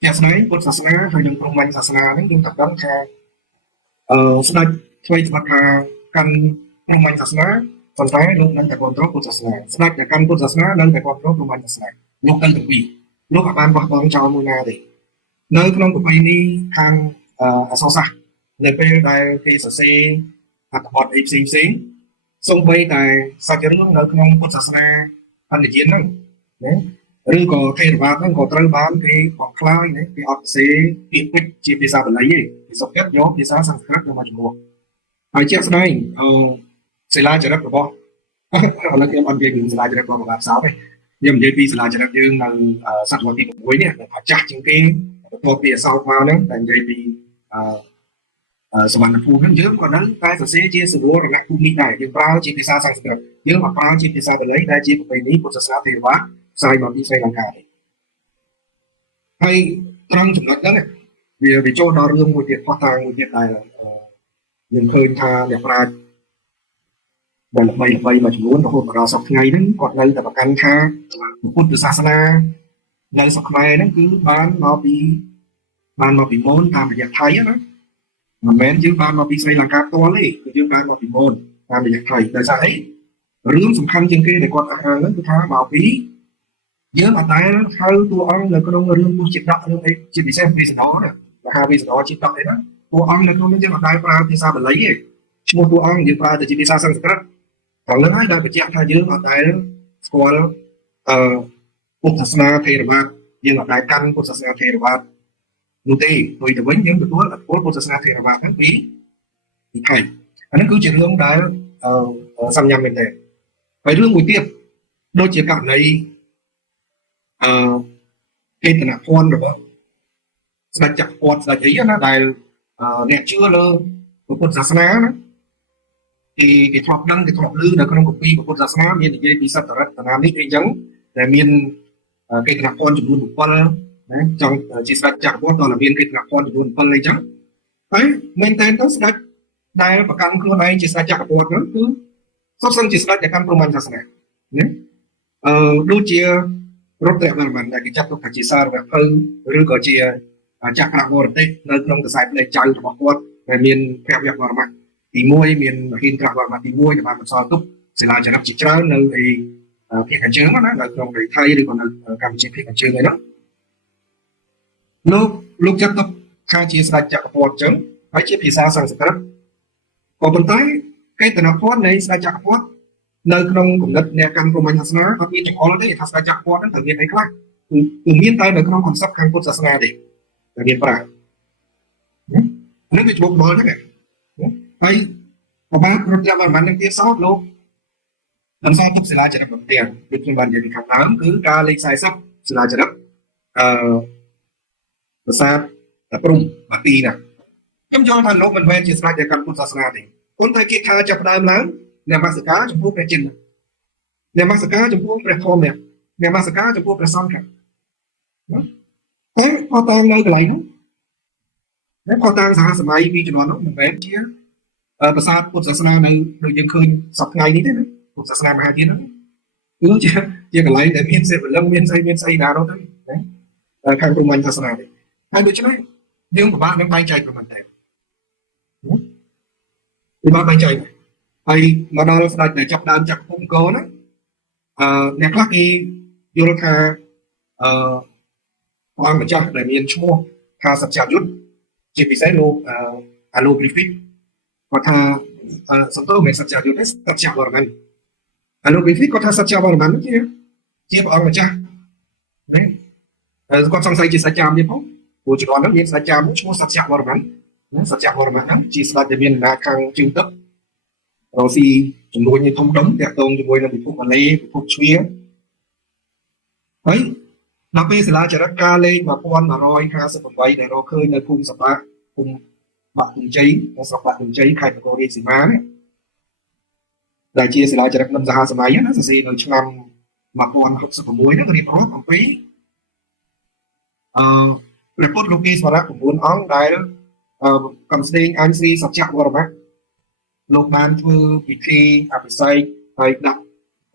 ជាក់ស្ដែងពុទ្ធសាសនាហើយនឹងព្រហ្មញ្ញសាសនាហ្នឹងយើងត្រូវដឹងថាស្ដេចថ្មីច្បាស់ថាកាន់ព្រហ្មញ្ញសាសនាប៉ុន្តែលោកនឹងតែគ្រប់គ្រងពុទ្ធសាសនាស្ដេចដែលកាន់ពុទ្ធសាសនានឹងតែគ្រប់គ្រងព្រហ្មញ្ញសាសនាលោកទៅទាំងពីរលោកអាចបានបោះបង់ចោលមួយណាទេនៅក្នុងប្រពៃណីខាងអក្សរសាស្ត្រនៅពេលដែលគេសរសេរអត្ថបទអីផ្សេងសូម្បីតែសាច់រឿងនៅក្នុងពុទ្ធសាសនាអន្តរជាតិហ្នឹងណាឬក៏ថេរវាទហ្នឹងក៏ត្រូវបានគេបំផ្លាញគេអត់សរសេរពាក្យពេចន៍ជាភាសាបាលីទេគេសុខចិត្តយកភាសាសំស្ក្រឹតមកជំនួសហើយជាក់ស្ដែងសិលាចារឹករបស់ឥឡូវខ្ញុំអត់និយាយពីសិលាចារឹករបស់បាសោតទេខ្ញុំនិយាយពីសិលាចារឹកយើងនៅសតវត្សទី6នេះថាចាស់ជាងគេបន្ទាប់ពីអសោតមកហ្នឹងតែនិយាយពីសវណ្ណភូមិហ្នឹងយើងក៏នៅតែសរសេរជាសរលរណភូមិនេះដែរយើងប្រើជាភាសាសំស្ក្រឹតយើងអត់ប្រើជាភាសាបាលីដែលជាប្រពៃណីពុទ្ធសាសនាទេវតាផ្សាយមកពីស្រីលង្កាទេហើយត្រង់ចំណុចហ្នឹងវាចូលដល់រឿងមួយទៀតផុសតាងមួយទៀតដែលយើងឃើញថាអ្នកប្រាជ្ញដែលល្បីមួយចំនួនរហូតដល់សប្តាហ៍ថ្ងៃហ្នឹងគាត់នៅតែប្រកាន់ថាពុទ្ធសាសនានៅស្រុកខ្មែរហ្នឹងគឺបានមកពីមូលតាមរយៈថៃណាមិនមែនយើងបានមកពីស្រីលង្កាផ្ទាល់ទេគឺយើងបានមកពីមូលតាមរយៈថៃដោយសារអីរឿងសំខាន់ជាងគេដែលគាត់អានហ្នឹងគឺថាមកពីយើងអត់ដែលហៅតួអង្គនៅក្នុងរឿងពុទ្ធជាដករឿងអីជាពិសេសវាសនាណាមហាវាសនាជាដកអីណាព តួអង្គនៅក្នុងនេះយើងអត់ដែលប្រើភាសាបាលីទេឈ្មោះតួអង្គយើងប្រើតែជាភាសាសំស្ក្រឹតដល់ហ្នឹងហើយដែលបញ្ជាក់ថាយើងអត់ដែលស្គាល់ពុទ្ធសាសនាថេរវាទយើងអត់ដែលកាន់ពុទ្ធសាសនាថេរវាទនោះទេដោយទៅវិញយើងទទួលអត្តពលពុទ្ធសាសនាថេរវាទហ្នឹងពីថៃអានេះគឺជារឿងដែលសំញាំមែនទេហើយរឿងមួយទៀតដូចជាករណីកេតនភ័ណ្ឌរបស់ស្ដេចចក្រពត្តិស្ដេចអីណាដែលអ្នកជឿលើពុទ្ធសាសនាណាគេធ្លាប់ដឹងគេធ្លាប់ឮនៅក្នុងគម្ពីរពុទ្ធសាសនាមាននិយាយពីសត្វរតនានេះអីចឹងតែមានកេតនភ័ណ្ឌចំនួន7ណាចង់ជាស្ដេចចក្រពត្តិតើមានកេតនភ័ណ្ឌចំនួន7អីចឹងហើយមែនតើទៅស្ដេចដែលប្រកាន់ខ្លួនឯងជាស្ដេចចក្រពត្តិហ្នឹងគឺសុទ្ធសឹងជាស្ដេចដែលកាន់ព្រហ្មញ្ញសាសនាណាដូចជារតនវរ្ម័នដែលគេចាត់ទុកថាជាសារវភៅឬក៏ជាចក្រវរទេសនៅក្នុងខ្សែភ្នែកចៅរបស់គាត់ដែលមានព្រះវរ្ម័នទី1មានមហិន្ទ្រវរ្ម័នទី1ដែលបានបន្សល់ទុកសិលាចារឹកជាច្រើននៅឯភាគខាងជើងណានៅក្នុងប្រទេសថៃឬក៏នៅកម្ពុជាភាគខាងជើងឯនោះលោកចាត់ទុកថាជាស្ដេចចក្រពត្តិចឹងហើយជាភាសាសំស្ក្រឹតក៏ប៉ុន្តែកេតនភ័ណ្ឌនៃស្ដេចចក្រពត្តិនៅក្នុងគំនិតអ្នកកាន់ព្រហ្មញ្ញសាសនាអត់មានចង្អុលទេថាស្ដេចចក្រពត្តិហ្នឹងត្រូវមានអីខ្លះគឺមានតែនៅក្នុង concept ខាងពុទ្ធសាសនាទេតែមានប្រើនឹងវាច្បុកបល់ហ្នឹងហើយប្របាទរតនវរ្ម័ននឹងទៀតសោតលោកបន្សល់ទុកសិលាចារឹកបន្ទាំងដូចខ្ញុំបាននិយាយពីខាងដើមគឺការលេខ40សិលាចារឹកប្រាសាទតាព្រំបាទីណាខ្ញុំយល់ថាលោកមិនមែនជាស្ដេចដែលកាន់ពុទ្ធសាសនាទេប៉ុន្តែគេថាចាប់ដើមឡើងនមស្ការចំពោះព្រះចិននមស្ការចំពោះព្រះធម្មនមស្ការចំពោះព្រះសង្ឃណាតែផតាំងនៅកន្លែងហ្នឹងផតាំងសហសម័យពីជំនាន់នោះមិនមែនជាប្រាសាទពុទ្ធសាសនានៅដូចយើងឃើញសប្តាហ៍ថ្ងៃនេះទេណាពុទ្ធសាសនាមហាយានហ្នឹងគឺជាកន្លែងដែលមានសិវលឹងមានស្អីណានោះទៅណាខាងព្រហ្មញ្ញសាសនាទេហើយដូច្នេះយើងពិបាកនឹងបែងចែកប្រហែលតែពិបាកបែងចែកហើយមកដល់ស្ដេចដែលចាប់ដើមចាក់ភូមិកោណាអ្នកខ្លះគេយល់ថាព្រះអង្គម្ចាស់ដែលមានឈ្មោះថាសច្ចាយុទ្ធជាពិសេសលោកអាឡូព្រីហ្វីកគាត់ថាសំទោសមិនសច្ចាយុទ្ធទេសច្ចាវរ្ម័នអាឡូព្រីហ្វីកគាត់ថាសច្ចាវរ្ម័នជាព្រះអង្គម្ចាស់ណាគាត់សង្ស័យជាសច្ចាទៀតផងព្រោះជំនាន់ហ្នឹងមានសច្ចាមួយឈ្មោះសច្ចាវរ្ម័នណាសច្ចាវរ្ម័នហ្នឹងជាស្ដេចដែលមានអំណាចខាងជើងទឹករកស៊ីចំនួនធំដុំតាក់ទងជាមួយនឹងពិភពម៉ាឡេពិភពជ្វាហើយដល់ពេលសិលាចារឹកការលេខ1158ដែលរកឃើញនៅភូមិសបាភូមិបាក់ទន្ជ័យនៅស្រុកបាក់ទន្ជ័យខេត្តនគររាជសីមានេះដែលជាសិលាចារឹកលំសហសម័យណាសរសេរនៅឆ្នាំ1066ហ្នឹងរៀបរាប់អំពីព្រះពុទ្ធលោកេស្វរៈ9អង្គដែលកំស្ដេងអញស្រីសច្ចាវរ្ម័នលោកបានធ្វើពិធីអភិសេកហើយដាក់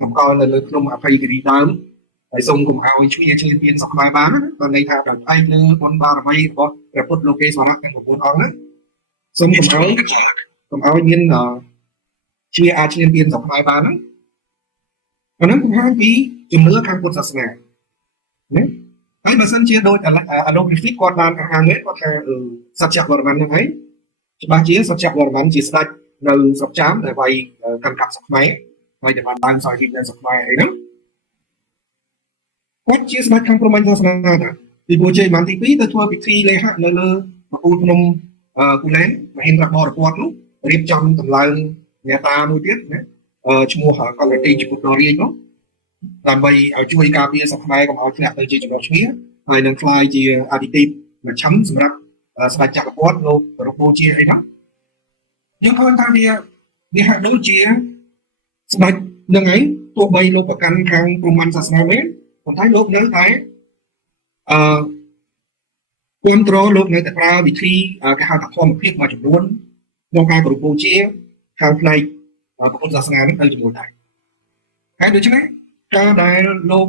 តម្កល់នៅលើភ្នំអភ័យគិរីដើមហើយសូមកុំឲ្យឈ្មោះឈ្លានពានសក្បាយបានណាគាត់ន័យថាដោយផ្អែកលើបុណ្យបារមីរបស់ព្រះពុទ្ធលោកេស្វរៈទាំង9អង្គហ្នឹងសូមកុំឲ្យមានជាអាចឈ្លានពានសក្បាយបានហ្នឹងអាហ្នឹងបង្ហាញពីជំនឿខាងពុទ្ធសាសនាណាហើយបើសិនជាដោយអាឡូព្រីហ្វីកគាត់បានអះអាងគាត់ថាសច្ចាវរ្ម័នហ្នឹងឯងច្បាស់ជាសច្ចាវរ្ម័នជាស្ដេចនៅស្រុកចាមដែលវាយកាន់កាប់ស្រុកខ្មែរហើយដែលបានឡើងសោយជីវិតនៅស្រុកខ្មែរអីហ្នឹងគាត់ជាស្ដេចខាងព្រហ្មញ្ញសាសនាណាពីព្រោះជ័យបានទី2ទៅធ្វើពិធីលេហៈនៅលើប្រពូលភ្នំគូលែនមហិន្ទ្របរពតនោះរៀបចំតម្លើងអ្នកតាមួយទៀតណាឈ្មោះកលទីជាពុទ្ធរាជនោះដើម្បីឲ្យជួយការពារស្រុកខ្មែរកុំឲ្យធ្លាក់ទៅជាចំណុចឈ្មោះហើយនឹងខ្លាយជាអធិទេពមជ្ឈិមសម្រាប់ស្ដេចចក្រពត្តិលោកប្រពូជាអីហ្នឹងយើងឃើញថាវាហាក់ដូចជាស្ដេចនឹងឯងទោះបីលោកប្រកាន់ខាងព្រហ្មញ្ញសាសនាមែនប៉ុន្តែលោកនៅតែគ្រប់គ្រងលោកនៅតែប្រើវិធីគេហៅថាធម្មភាពមួយចំនួនក្នុងការប្រពូជាខាងផ្នែកពុទ្ធសាសនានឹងទៅចំនួនដែរហើយដូច្នេះការដែលលោក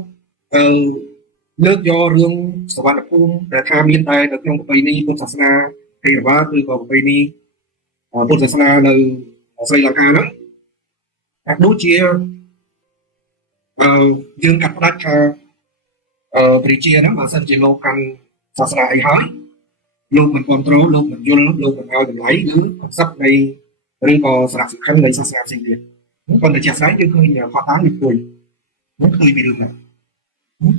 លើកយករឿងសវណ្ណភូមិដែលថាមានតែនៅក្នុងប្រពៃណីពុទ្ធសាសនាថេរវាទឬក៏ប្រពៃណីពុទ្ធសាសនានៅស្រីលង្កាហ្នឹងតែដូចជាយើងកាត់ផ្ដាច់ថាព្រះជាហ្នឹងបើសិនជាលោកកាន់សាសនាអីហើយ លោកមិនគ្រប់គ្រងលោកមិនយល់លោកមិនឲ្យតម្លៃគឺសឹកនៃឬក៏សារៈសំខាន់នៃសាសនាផ្សេងទៀតប៉ុន្តែជាក់ស្ដែងយើងឃើញផតតាវាគួយឃើញពីរឿងហ្នឹង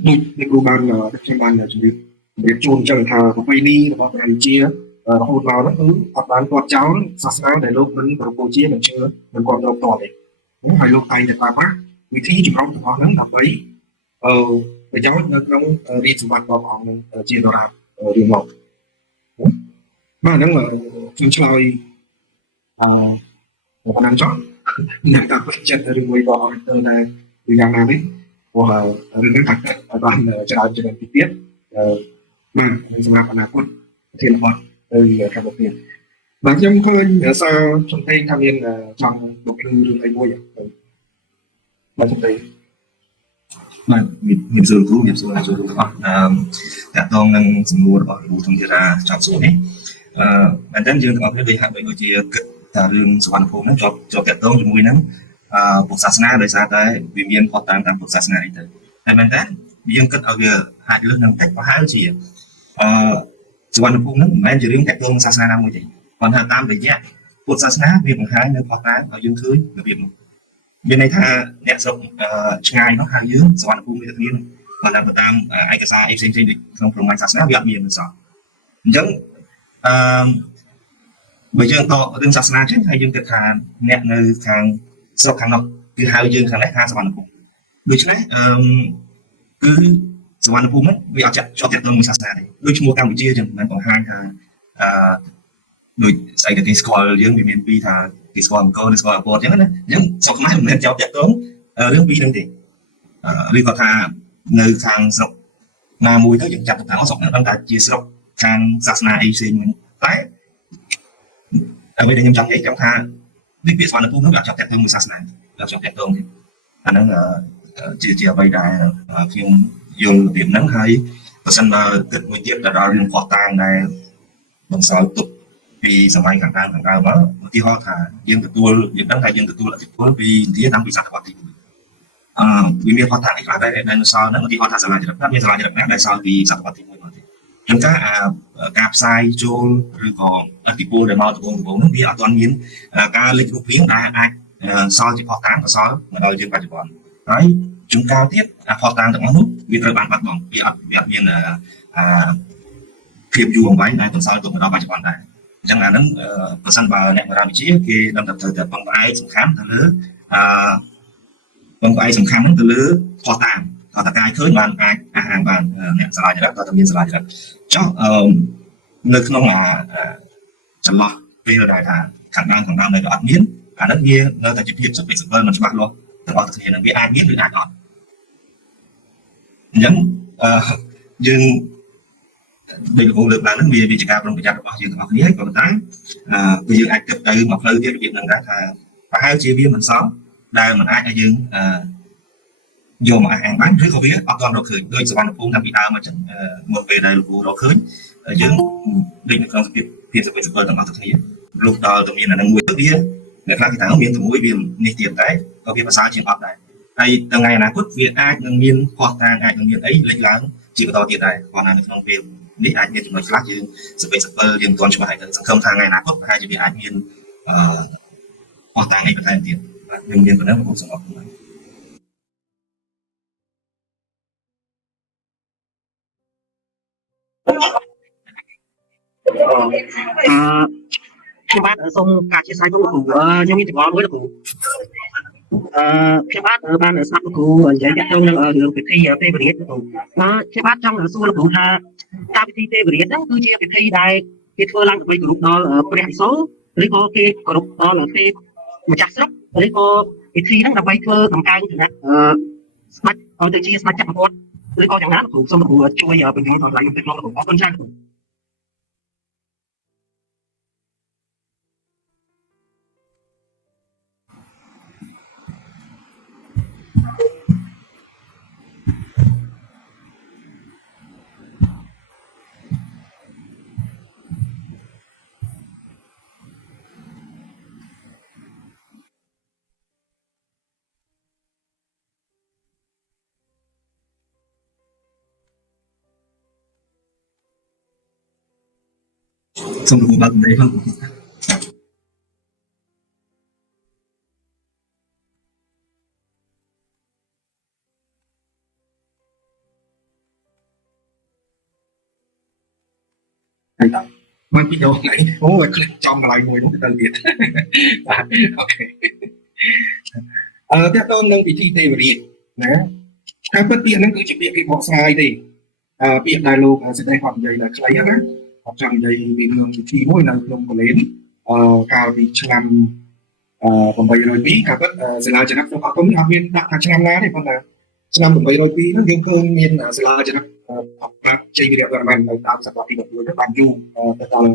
ដូចលោកគ្រូបានខ្ញុំបានជម្រាបជូនអញ្ចឹងថាប្រពៃណីរបស់ព្រះរាជារហូតមកហ្នឹងគឺអត់បានគាត់ចោលសាសនាដែលលោកមិនប្រពៃជាមិនជឿមិនគ្រប់គ្រងតទេហើយលោកតែងតែប្រើប្រាស់វិធីចម្រុះរបស់ហ្នឹងដើម្បីប្រយោជន៍នៅក្នុងរាជសម្បត្តិរបស់អង្គនឹងជាដរាបរៀងមកបាទហ្នឹងខ្ញុំឆ្លើយប៉ុណ្ណឹងចុះអ្នកតាពេញចិត្តឬមួយក៏អត់ទៅណាឬយ៉ាងណានេះព្រោះរឿងហ្នឹងថាបានច្រើនច្រើនពីទៀតបាទសម្រាប់អនាគតប្រធានបទទៅកម្មវិធីបាទខ្ញុំឃើញសារសំឡេងថាមានចង់លោកគ្រូរឿងអីមួយបាទសំឡេង បាទមានសួរគ្រូមានសួរទាំងអស់តាក់ទងនឹងសំណួររបស់គ្រូធំធារាចប់សួរនេះមែនតើយើងទាំងអស់គ្នាដូចហាក់ដូចជាគិតថារឿងសវណ្ណភូមិហ្នឹងជាប់តាក់ទងជាមួយនឹងពុទ្ធសាសនាដោយសារតែវាមានផុសតាមពុទ្ធសាសនាអីទៅហើយមែនតើយើងគិតឲ្យវាហាក់លឿននឹងតិចប្រហែលជាសវណ្ណភូមិហ្នឹងមិនមែនជារឿងតាក់ទងនឹងសាសនាណាមួយទេប៉ុន្តែតាមរយៈពុទ្ធសាសនាវាបង្ហាញនៅផុសតាមឲ្យយើងឃើញរបៀបមានន័យថាអ្នកស្រុកឆ្ងាយនោះហៅយើងសវណ្ណភូមិនេះទៅគ្នាប៉ុន្តែតាមឯកសារអីផ្សេងៗក្នុងព្រហ្មញ្ញសាសនាវាអត់មានសោះអញ្ចឹងបើយើងដករឿងសាសនាចេញហើយយើងគិតថាអ្នកនៅខាងស្រុកខាងនោះគឺហៅយើងខាងនេះថាសវណ្ណភូមិដូច្នេះគឺសវណ្ណភូមិនេះវាអត់ជាប់ទាក់ទងនឹងសាសនាទេដូចឈ្មោះកម្ពុជាអញ្ចឹងមិនបង្ហាញថាដូចស្អីក៏គេស្គាល់យើងវាមានពីរថាគេស្គាល់អង្គរឬស្គាល់អពតអញ្ចឹងណាអញ្ចឹងស្រុកខ្មែរមិនមែនជាប់តាក់ទងរឿងពីរហ្នឹងទេឬក៏ថានៅខាងស្រុកណាមួយទៅយើងចាប់ទៅថាស្រុកហ្នឹងដឹងតែជាស្រុកខាងសាសនាអីផ្សេងហ្នឹងតែអ្វីដែលខ្ញុំចង់និយាយខ្ញុំថានេះពាក្យសវណ្ណភូមិហ្នឹងវាអត់ចាប់តាក់ទងមួយសាសនាអត់ចាប់តាក់ទងទេអាហ្នឹងជាអ្វីដែលខ្ញុំយល់របៀបហ្នឹងហើយបើសិនបើគិតមួយទៀតដល់រឿងផោះតាងដែលបន្សល់ទុកពីសម័យខាងដើមមកឧទាហរណ៍ថាយើងដឹងថាយើងទទួលឥទ្ធិពលពីឥណ្ឌាតាំងពីសតវត្សទី1វាមានផុសតាងអីខ្លះដែលនៅសល់ហ្នឹងឧទាហរណ៍ថាសាលាចរិតមានសាលាចរិតណាដែលសល់ពីសតវត្សទី1មកទេចឹងថាការផ្សាយចូលឬក៏ឥទ្ធិពលដែលមកដំបូងហ្នឹងវាអត់ទាន់មានការលេចរូបរាងដែលអាចសល់ជាផុសតាងក៏សល់មកដល់យើងបច្ចុប្បន្នហើយជួនកាលទៀតផុសតាងទាំងអស់នោះវាត្រូវបានបាត់បង់វាអត់មានភាពយូរអង្វែងដែលបន្សល់ទុកមកដល់បច្ចុប្បន្នដែរអញ្ចឹងអាហ្នឹងប្រសិនបើអ្នកបរិវិទ្យាគេដឹងថាត្រូវតែពឹងផ្អែកសំខាន់ទៅលើពឹងផ្អែកសំខាន់ហ្នឹងទៅលើផុសតាងគាត់តែកាយឃើញបានអាចអាហារបានអ្នកសាលាចរិតគាត់តែមានសាលាចរិតចុះនៅក្នុងចន្លោះពេលដែលថាខាងដើមនៅតែអត់មានអាហ្នឹងវានៅតែជាភាពសពិសវិលមិនច្បាស់លាស់ទាំងអស់គ្នានឹងវាអាចមានឬអាចអត់អញ្ចឹងយើងដូចលោកលើកឡើងហ្នឹងវាជាការប្រុងប្រយ័ត្នរបស់យើងទាំងអស់គ្នាហើយក៏ប៉ុន្តែគឺយើងអាចគិតទៅមកផ្លូវទៀតរបៀបហ្នឹងដែរថាប្រហែលជាវាមិនសមដែលមិនអាចឲ្យយើងយកមកអះអាងបានឬក៏វាអត់ទាន់រកឃើញដោយសវណ្ណភូមិតាំងពីដើមមកចឹងមកពេលដែលលោកគ្រូរកឃើញយើងដូចនៅក្នុងភាពសពិសវិលទាំងអស់គ្នាលោកដល់ទៅមានអានឹងមួយទៅវាអ្នកខ្លះគេថាមានជាមួយវានេះទៀតតែក៏វាប្រសើរជាងអត់ដែរហើយថ្ងៃអនាគតវាអាចនឹងមានខុសតាងអាចនឹងមានអីលេចឡើងជាបន្តទៀតដែរគាត់នៅក្នុងពេលនេះអាចមានចំណុចខ្លះយើងសពិសវិលយើងមិនទាន់ច្បាស់ហើយសង្ឃឹមថាថ្ងៃអនាគតប្រហែលជាវាអាចមានខុសតាងអីបន្ថែមទៀតបាទខ្ញុំមានប៉ុណ្ណឹងបងសូមអរគុណខ្ញុំបាទសូមការchia sẻ របស់គ្រូខ្ញុំមានចម្ងល់មួយលោកគ្រូខ្ញុំបាទបានស្ដាប់លោកគ្រូនិយាយទាក់ទងនឹងរឿងពិធីទេវរាជលោកគ្រូខ្ញុំបាទចង់សួរលោកគ្រូថាតាមពិធីទេវរាជហ្នឹងគឺជាពិធីដែលគេធ្វើឡើងដើម្បីគោរពដល់ព្រះឥសូរឬក៏គេគោរពដល់ទេម្ចាស់ស្រុកឬក៏ពិធីហ្នឹងដើម្បីធ្វើតម្កើងឋានៈស្ដេចឲ្យទៅជាស្ដេចចក្រពត្តិឬក៏យ៉ាងណាលោកគ្រូសូមលោកគ្រូជួយបញ្យល់ដល់ខ្ញុំតិចមកលោកគ្រូអរគុណច្រើនលោកគ្រូ សូមលោកបើកដីផងហើយតើមកពីដល់ថ្ងៃអូយคลิกចំកន្លែងមួយនោះទៅទៀតបាទអូខេតើតើនឹងពិធីទេវរាជណាតាមពិតពាក្យហ្នឹងគឺជាពាក្យគេបកស្រាយទេពាក្យដែលលោកសេចក្តីគាត់និយាយដល់ខ្លីណាអត់ចង់និយាយពីរឿងពិធីមួយនៅក្នុងកូលែនកាលពីឆ្នាំ802ការពិតសាលាចំណាប់ក្នុងអត់មានដាក់ថាឆ្នាំណាទេប៉ុន្តែឆ្នាំ802ហ្នឹងយើងឃើញមានសាលាចំណាប់ប្រាប់ជ័យវីរៈវរ្ម័ននៅតាមសតវត្សទី11ទៅបានយូរទៅដល់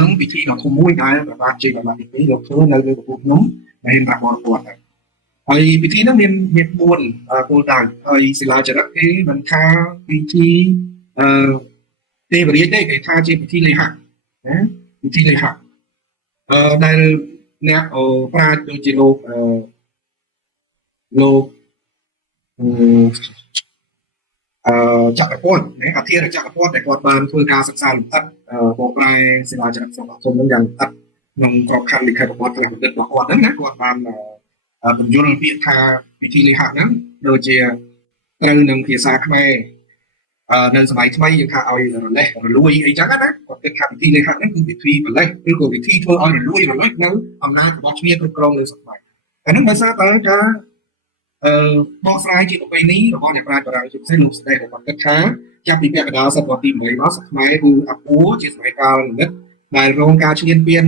នឹងពិធីដ៏ធំមួយដែលប្របាទជ័យវរ្ម័នទី2លោកធ្វើនៅលើកំពូលភ្នំដែលមានប្រាក់បរិវត្តហើយពិធីហ្នឹងមាន4គោលដៅហើយសិលាចារឹកគេមិនថាពិធីទេវរាជទេគេថាជាពិធីលេហៈណាពិធីលេហៈដែលអ្នកប្រាជ្ញដូចជាលោកចក្រពត្តិណាអធិរាជចក្រពត្តិដែលគាត់បានធ្វើការសិក្សាលម្អិតបកប្រែសិលាចារឹកសម្បត្តិហ្នឹងយ៉ាងលម្អិតក្នុងក្របខ័ណ្ឌលិខិតប្រវត្តិខ្លះបណ្ឌិតរបស់គាត់ហ្នឹងណាគាត់បានបញ្យល់ពាក្យថាពិធីលេហៈហ្នឹងដូចជាត្រូវនឹងភាសាខ្មែរនៅសម័យថ្មីយើងថាឲ្យរលេះរលួយអីចឹងណាគាត់គិតថាពិធីលេហៈហ្នឹងគឺពិធីបលេះឬក៏ពិធីធ្វើឲ្យរលួយរលេះនៅអំណាចរបស់ជ្មាគ្រប់គ្រងលើសកលអាហ្នឹងដោយសារតែការបកស្រាយជាប្រពៃណីរបស់អ្នកប្រាជ្ញបារាំងជាពិសេសលោកស្ដេចគាត់គិតថាចាប់ពីពាក់កណ្ដាលសតវត្សទី8មកសកខ្មែរគឺអពូជាសម័យកាលនិមិត្តដែលរងការឈ្លានពាន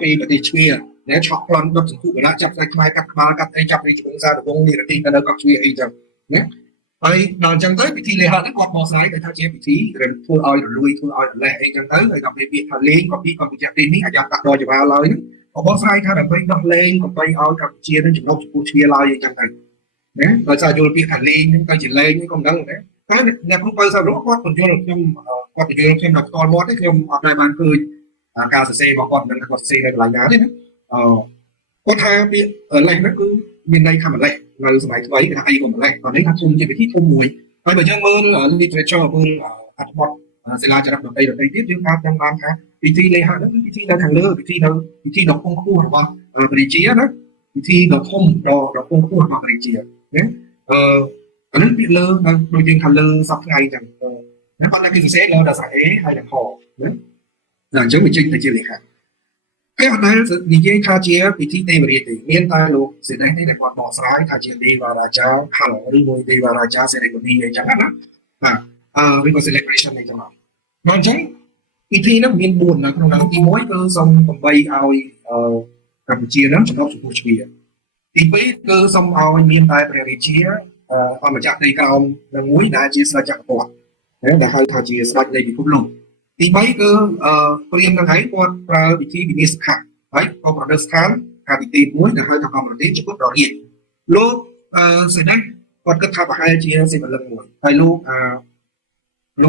ពីប្រទេសជ្មាណែឆក់ប្លន់ដុតសន្ធុវរៈចាប់ស្ដេចខ្មែរកាត់ក្បាលកាត់អីចាប់ពីជំនឿសាដវងនិរតិទៅនៅកោះជ្វាអីចឹងណាហើយដល់អញ្ចឹងទៅពិធីលេហៈនេះគាត់បកស្រាយថាជាពិធីធ្វើឲ្យរលួយធ្វើឲ្យរលេះអីចឹងទៅហើយដល់ពេលពាក្យថាលេងក៏ពីកម្ពុជាទីនេះអាចដាក់ដល់ចវាឡើយហ្នឹងក៏បកស្រាយថាដើម្បីដោះលែងកម្ពុជាឲ្យកម្ពុជានឹងចំណុចចំពោះជ្វាឡើយអីចឹងទៅណាដោយសារយល់ពាក្យថាលេងហ្នឹងទៅជាលេងហ្នឹងក៏មិនដឹងដែរតែអ្នកគ្រូបើសារុគាត់បញ្យល់ខ្ញុំគាត់បញ្យល់ខ្ញុំដល់ផ្ទាល់មាត់ទេខ្ញុំអត់ដែលបានឃើញការសរសេររបស់គាត់មិនគាត់សរសេរនៅកន្លែងណាទេណាគាត់ថាពាក្យលេះហ្នឹងគឺមានន័យថាម្លេះនៅសម័យថ្មីគេថាអីក៏ម្លេះគាត់នេះថាធំជាពិធីធំមួយហើយបើយើងមើល literature មើលអត្ថបទសិលាចារឹកដទៃទៀតយើងអាចដឹងបានថាពិធីលេហៈហ្នឹងគឺពិធីនៅខាងលើពិធីដ៏ខ្ពង់ខ្ពស់របស់ព្រះរាជាណាពិធីដ៏ធំដ៏ខ្ពង់ខ្ពស់របស់ព្រះរាជាណាអានេះពាក្យលើដូចយើងថាលើសប្តាហ៍ថ្ងៃអញ្ចឹងណាប៉ុន្តែគេសរសេរលើដល់សារ A ហើយដល់ H ណាអញ្ចឹងវាចេញទៅជាលេខគេអត់ដែលនិយាយថាជាពិធីទេវរាជទេមានតែលោកសេនីនេះដែលគាត់បកស្រាយថាជាទេវរាជាផលឬមួយទេវរាជា ceremony អីចឹងណាបាទឬក៏ celebration អីចឹងមកអញ្ចឹងពិធីហ្នឹងមាន4នៅក្នុងហ្នឹងទី1គឺសូមបំបីឲ្យកម្ពុជាហ្នឹងចំណុចចំពោះជ្វាទី2គឺសូមឲ្យមានតែព្រះរាជាអម្ចាស់ដីក្រោមនឹងមួយដែលជាស្ដេចចក្រពត្តិដែលហៅថាជាស្ដេចនៃពិភពលោកទី3គឺព្រាហ្មណ៍នឹងហើយគាត់ប្រើវិធីវិនិច្ឆ័យហើយក៏ប្រដិស្ថានការទីទី1ដែលហៅថាកម្មប្រទេសជាពុទ្ធរាជលោកសេនីគាត់គិតថាប្រហែលជាសិវលឹងមួយហើយលោក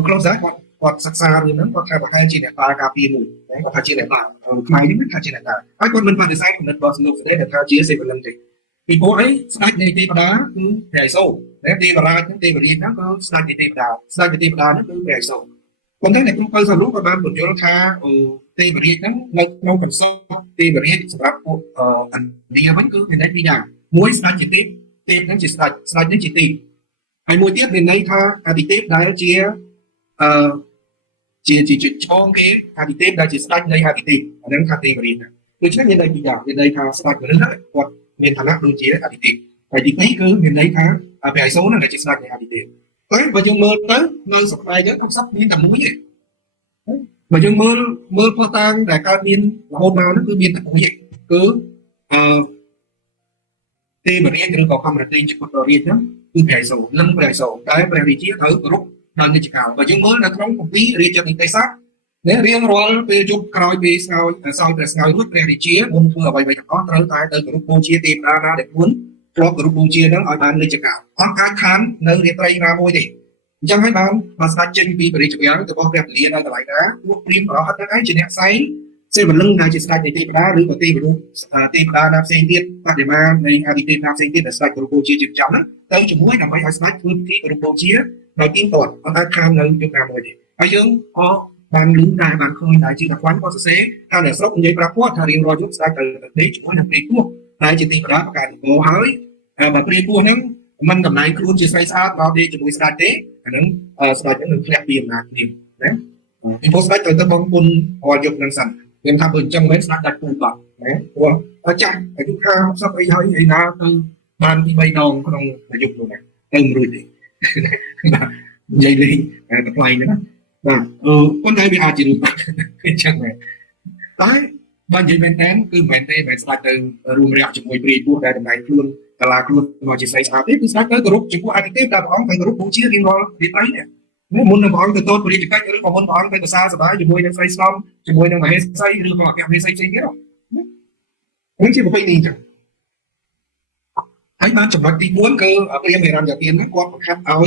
ក្លូសាគាត់សិក្សារឿងហ្នឹងគាត់ថាប្រហែលជាអ្នកតាការពារមួយគាត់ថាជាអ្នកតាខ្មែរនេះថាជាអ្នកតាហើយគាត់មិនបដិសេធគំនិតរបស់លោកសេនីថាជាសិវលឹងទេពីព្រោះអីស្ដេចនៃទេវតាគឺព្រះឥសូរទេវរាជទេវរាជហ្នឹងក៏ស្ដេចនៃទេវតាស្ដេចនៃទេវតាហ្នឹងគឺព្រះឥសូរប៉ុន្តែអ្នកគ្រូបើសារុក៏បានបញ្យល់ថាទេវរាជហ្នឹងនៅក្នុងកន្សត់ទេវរាជសម្រាប់ពួកឥណ្ឌាវិញគឺមានន័យពីរយ៉ាងមួយស្ដេចជាទេពហ្នឹងជាស្ដេចហ្នឹងជាទេពហើយមួយទៀតមានន័យថាអាទិទេពដែលជាជាច្បងគេអាទិទេពដែលជាស្ដេចនៃអាទិទេពអាហ្នឹងថាទេវរាជដូច្នេះមានន័យពីរយ៉ាងមានន័យថាស្ដេចមនុស្សហ្នឹងគាត់មានឋានៈដូចជាអាទិទេពហើយទី2គឺមានន័យថាព្រះឥសូរហ្នឹងដែលជាស្ដេចនៃអាទិទេពហើយបើយើងមើលទៅនៅសប្តាហ៍យើងក្នុងសប្តាហ៍មានតែមួយទេបើយើងមើលផ្ោះតាំងដែលកើតមានរហូតមកនោះគឺមានតែមួយគឺទេវរាជឬក៏កម្មរតីជាពុទ្ធរាជហ្នឹងគឺព្រះឥសូរនិងព្រះឥសូរតែព្រះរាជាត្រូវគោរពដល់និច្ចកាលបើយើងមើលនៅក្នុងគម្ពីររាជនីតិសាស្ត្ររៀងរាល់ពេលយប់ក្រោយពេលស្ងោយព្រះស្ងោយរួចព្រះរាជាមុនធ្វើអ្វីៗទាំងអស់ត្រូវតែទៅគោរពបូជាទេវតាណាដែលខ្លួនធ្លាប់គោរពបូជាហ្នឹងឲ្យបាននិច្ចកាលអត់អាចខាននៅរាត្រីណាមួយទេអញ្ចឹងហើយបានស្ដេចចេញពីព្រះរាជវាំងទៅបោះព្រះពលានៅកន្លែងណាពួកព្រាហ្មណ៍ប្រហិតហ្នឹងឯងជាអ្នកផ្សេងសេវលឹងដែលជាស្ដេចនៃទេវតាឬក៏ទេវតាណាផ្សេងទៀតបដិមានៃអាទិទេពណាផ្សេងទៀតដែលស្ដេចគោរពបូជាជាប្រចាំហ្នឹងទៅជាមួយដើម្បីឲ្យស្ដេចធ្វើពិធីគោរពបូជាដោយទៀងទាត់អត់អាចខាននៅយុគណាមួយទេហើយយើងក៏ ban lưới đại ban khơi đại chỉ là quán có sẽ ta là sốc như pra quát ta riêng rồi giúp sai từ đấy chúng nó đi cua đại chỉ tìm đó cả bộ hới và đi cua nó mình tầm này luôn chỉ sai sát vào đi chúng sai tế nó sai những người đẹp điểm là điểm đấy thì post sai từ bóng quân hòa dục năng sản nên tham bên trong mấy sai đặt cùng bạc đấy của chắc cái thứ hai sắp ấy hơi ấy là từ ban đi bay đồng không là dục rồi này từng rồi thì dây đi tập play nữa con trai bị chỉ được chẳng này đấy ban dây bên tén cứ bên tê bên sai từ room rạp chỉ mùi bì buộc đây tầm này luôn là luôn mà chỉ sai sao tiếp cứ sai tới group chỉ có ai tiếp là bóng phải group cũng chia riêng rồi đi tới nè nếu muốn là bóng từ tốt đi chỉ cách nữa còn muốn bóng phải từ xa rồi đấy chỉ mùi đang say xong chỉ mùi đang mà hết say được mà kẹp đi say biết không cũng chỉ một cái gì chẳng thấy ban chụp mặt đi muốn cơ ở cái em làm giả tiền nó có khác áo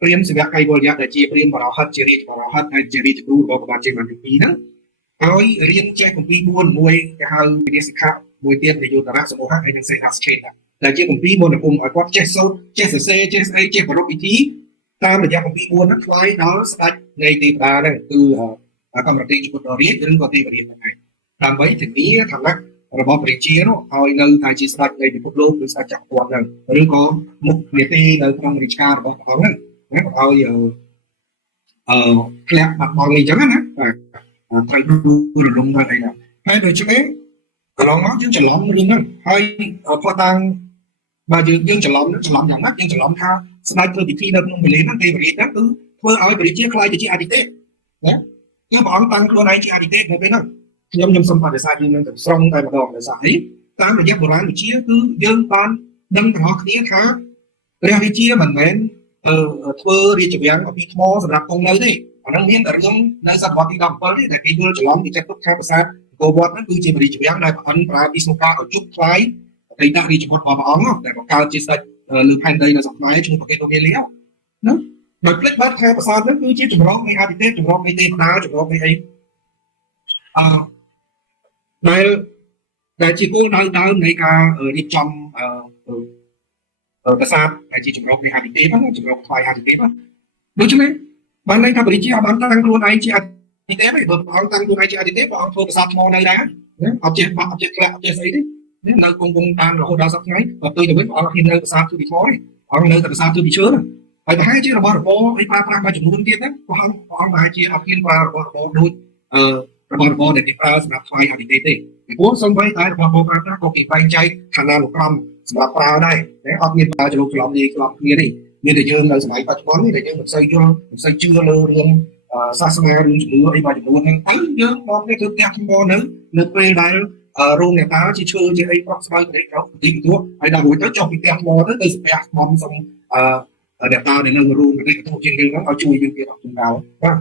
Priam sebelah kai boleh ada cie priam barahat hay ciri tu bawa baca mana pina. Ai rian cek kompi buon mui ke hal ini sikap mui tiap di utara semua hay yang saya has chain. Dah cek kompi buon ai kuat cek so cek se cek baru iti. Tam dia kompi buon nak fly đó start ngay di pada dah tu kamera ti cukup dorit dan kau ti beri mana. Tam baik thì thằng nak របស់ព្រះជានោះឲ្យនៅថាជាស្ដេចនៃពិភពលោកឬស្ដេចចក្រពត្តិហ្នឹងឬក៏មុខនាទីនៅក្នុងរាជការរបស់ព្រះអង្គហ្នឹងណាឲ្យធ្លាក់បាត់បង់អីចឹងណាត្រូវរំលងទៅអីណាហើយដូច្នេះកន្លងមកយើងច្រឡំរឿងហ្នឹងហើយផតតាំងបើយើងច្រឡំយ៉ាងណាយើងច្រឡំថាស្ដេចធ្វើពិធីនៅក្នុងវេលាហ្នឹងទេវរាជហ្នឹងគឺធ្វើឲ្យព្រះរាជាខ្លាយទៅជាអធិទេពណាគឺព្រះអង្គតាំងខ្លួនឯងជាអធិទេពនៅពេលហ្នឹងខ្ញុំសូមបដិសេធយើងនឹងទៅស្រង់តែម្ដងដោយសារអីតាមរយៈបុរាណវិទ្យាគឺយើងបានដឹងទាំងអស់គ្នាថាព្រះរាជាមិនមែនធ្វើរាជវាំងពីថ្មសម្រាប់គង់នៅទេអានឹងមានតែរឿងនៅសតវត្សទី17ទេដែលគេយល់ច្រឡំពីចិត្តទុកថាប្រាសាទអង្គរវត្តហ្នឹងគឺជារាជវាំងដែលព្រះអង្គប្រើពីស្មុការឲ្យជុកខ្លាយអតីតរាជបុត្ររបស់ព្រះអង្គដែលបង្កើតជាស្ដេចលើផែនដីនៅស្រុកខ្មែរឈ្មោះប្រកេតអូមេលីណាដោយភ្លេចបាត់ថាប្រាសាទហ្នឹងគឺជាចម្រោះនៃអធិទេពចម្រោះនៃទេវតាចម្រោះនៃអីដែលជាគោលដៅដើមនៃការរៀបចំប្រាសាទដែលជាចម្រោះនៃអធិទេពចម្រោះខ្លាយអធិទេពដូច្នេះបានន័យថាព្រះរាជាបានតាំងខ្លួនឯងជាអធិទេពហើយបើព្រះអង្គតាំងខ្លួនឯងជាអធិទេពព្រះអង្គធ្វើប្រាសាទថ្មនៅដែរអត់ចេះបាក់អត់ចេះធ្លាក់អត់ចេះស្អីទេនៅគង់តាមរហូតដល់សប្តាហ៍ថ្ងៃបើទៅទៅវិញព្រះអង្គហ៊ាននៅប្រាសាទគឺពីថ្មទេព្រះអង្គនៅតែប្រាសាទគឺពីឈើហើយប្រហែលជារបស់របរអីប្រើប្រាស់មួយចំនួនទៀតណាព្រះអង្គប្រហែលជាអត់ហ៊ានប្រើរបស់របរដូចរបស់របរដែលគេប្រើសម្រាប់ថ្វាយអធិទេពទេពីព្រោះសំបីតែរបស់របរប្រើប្រាស់ក៏គេបែងចែកឋានានុក្រមសម្រាប់ប្រើដែរអត់មានប្រើច្រឡំច្រឡំគ្នាទេមានតែយើងនៅសម័យបច្ចុប្បន្ននេះដែលយើងមិនសូវយល់មិនសូវជឿលើរឿងសាសនារឿងជំនឿអីមួយចំនួនហ្នឹងទៅយើងមកនេះគឺផ្ទះថ្មនៅពេលដែលរោងអ្នកតាជាឈើជាអីប្រក់ស្បៃប្រេកក្រោកទីពីទួហើយដល់រួចទៅចុះពីផ្ទះថ្មទៅស្ពះថ្មសុំអ្នកតាដែលនៅរោងប្រេកក្រោកជាងយើងហ្នឹងឲ្យជួយយើងទៀតអត់ជំនឿបាទ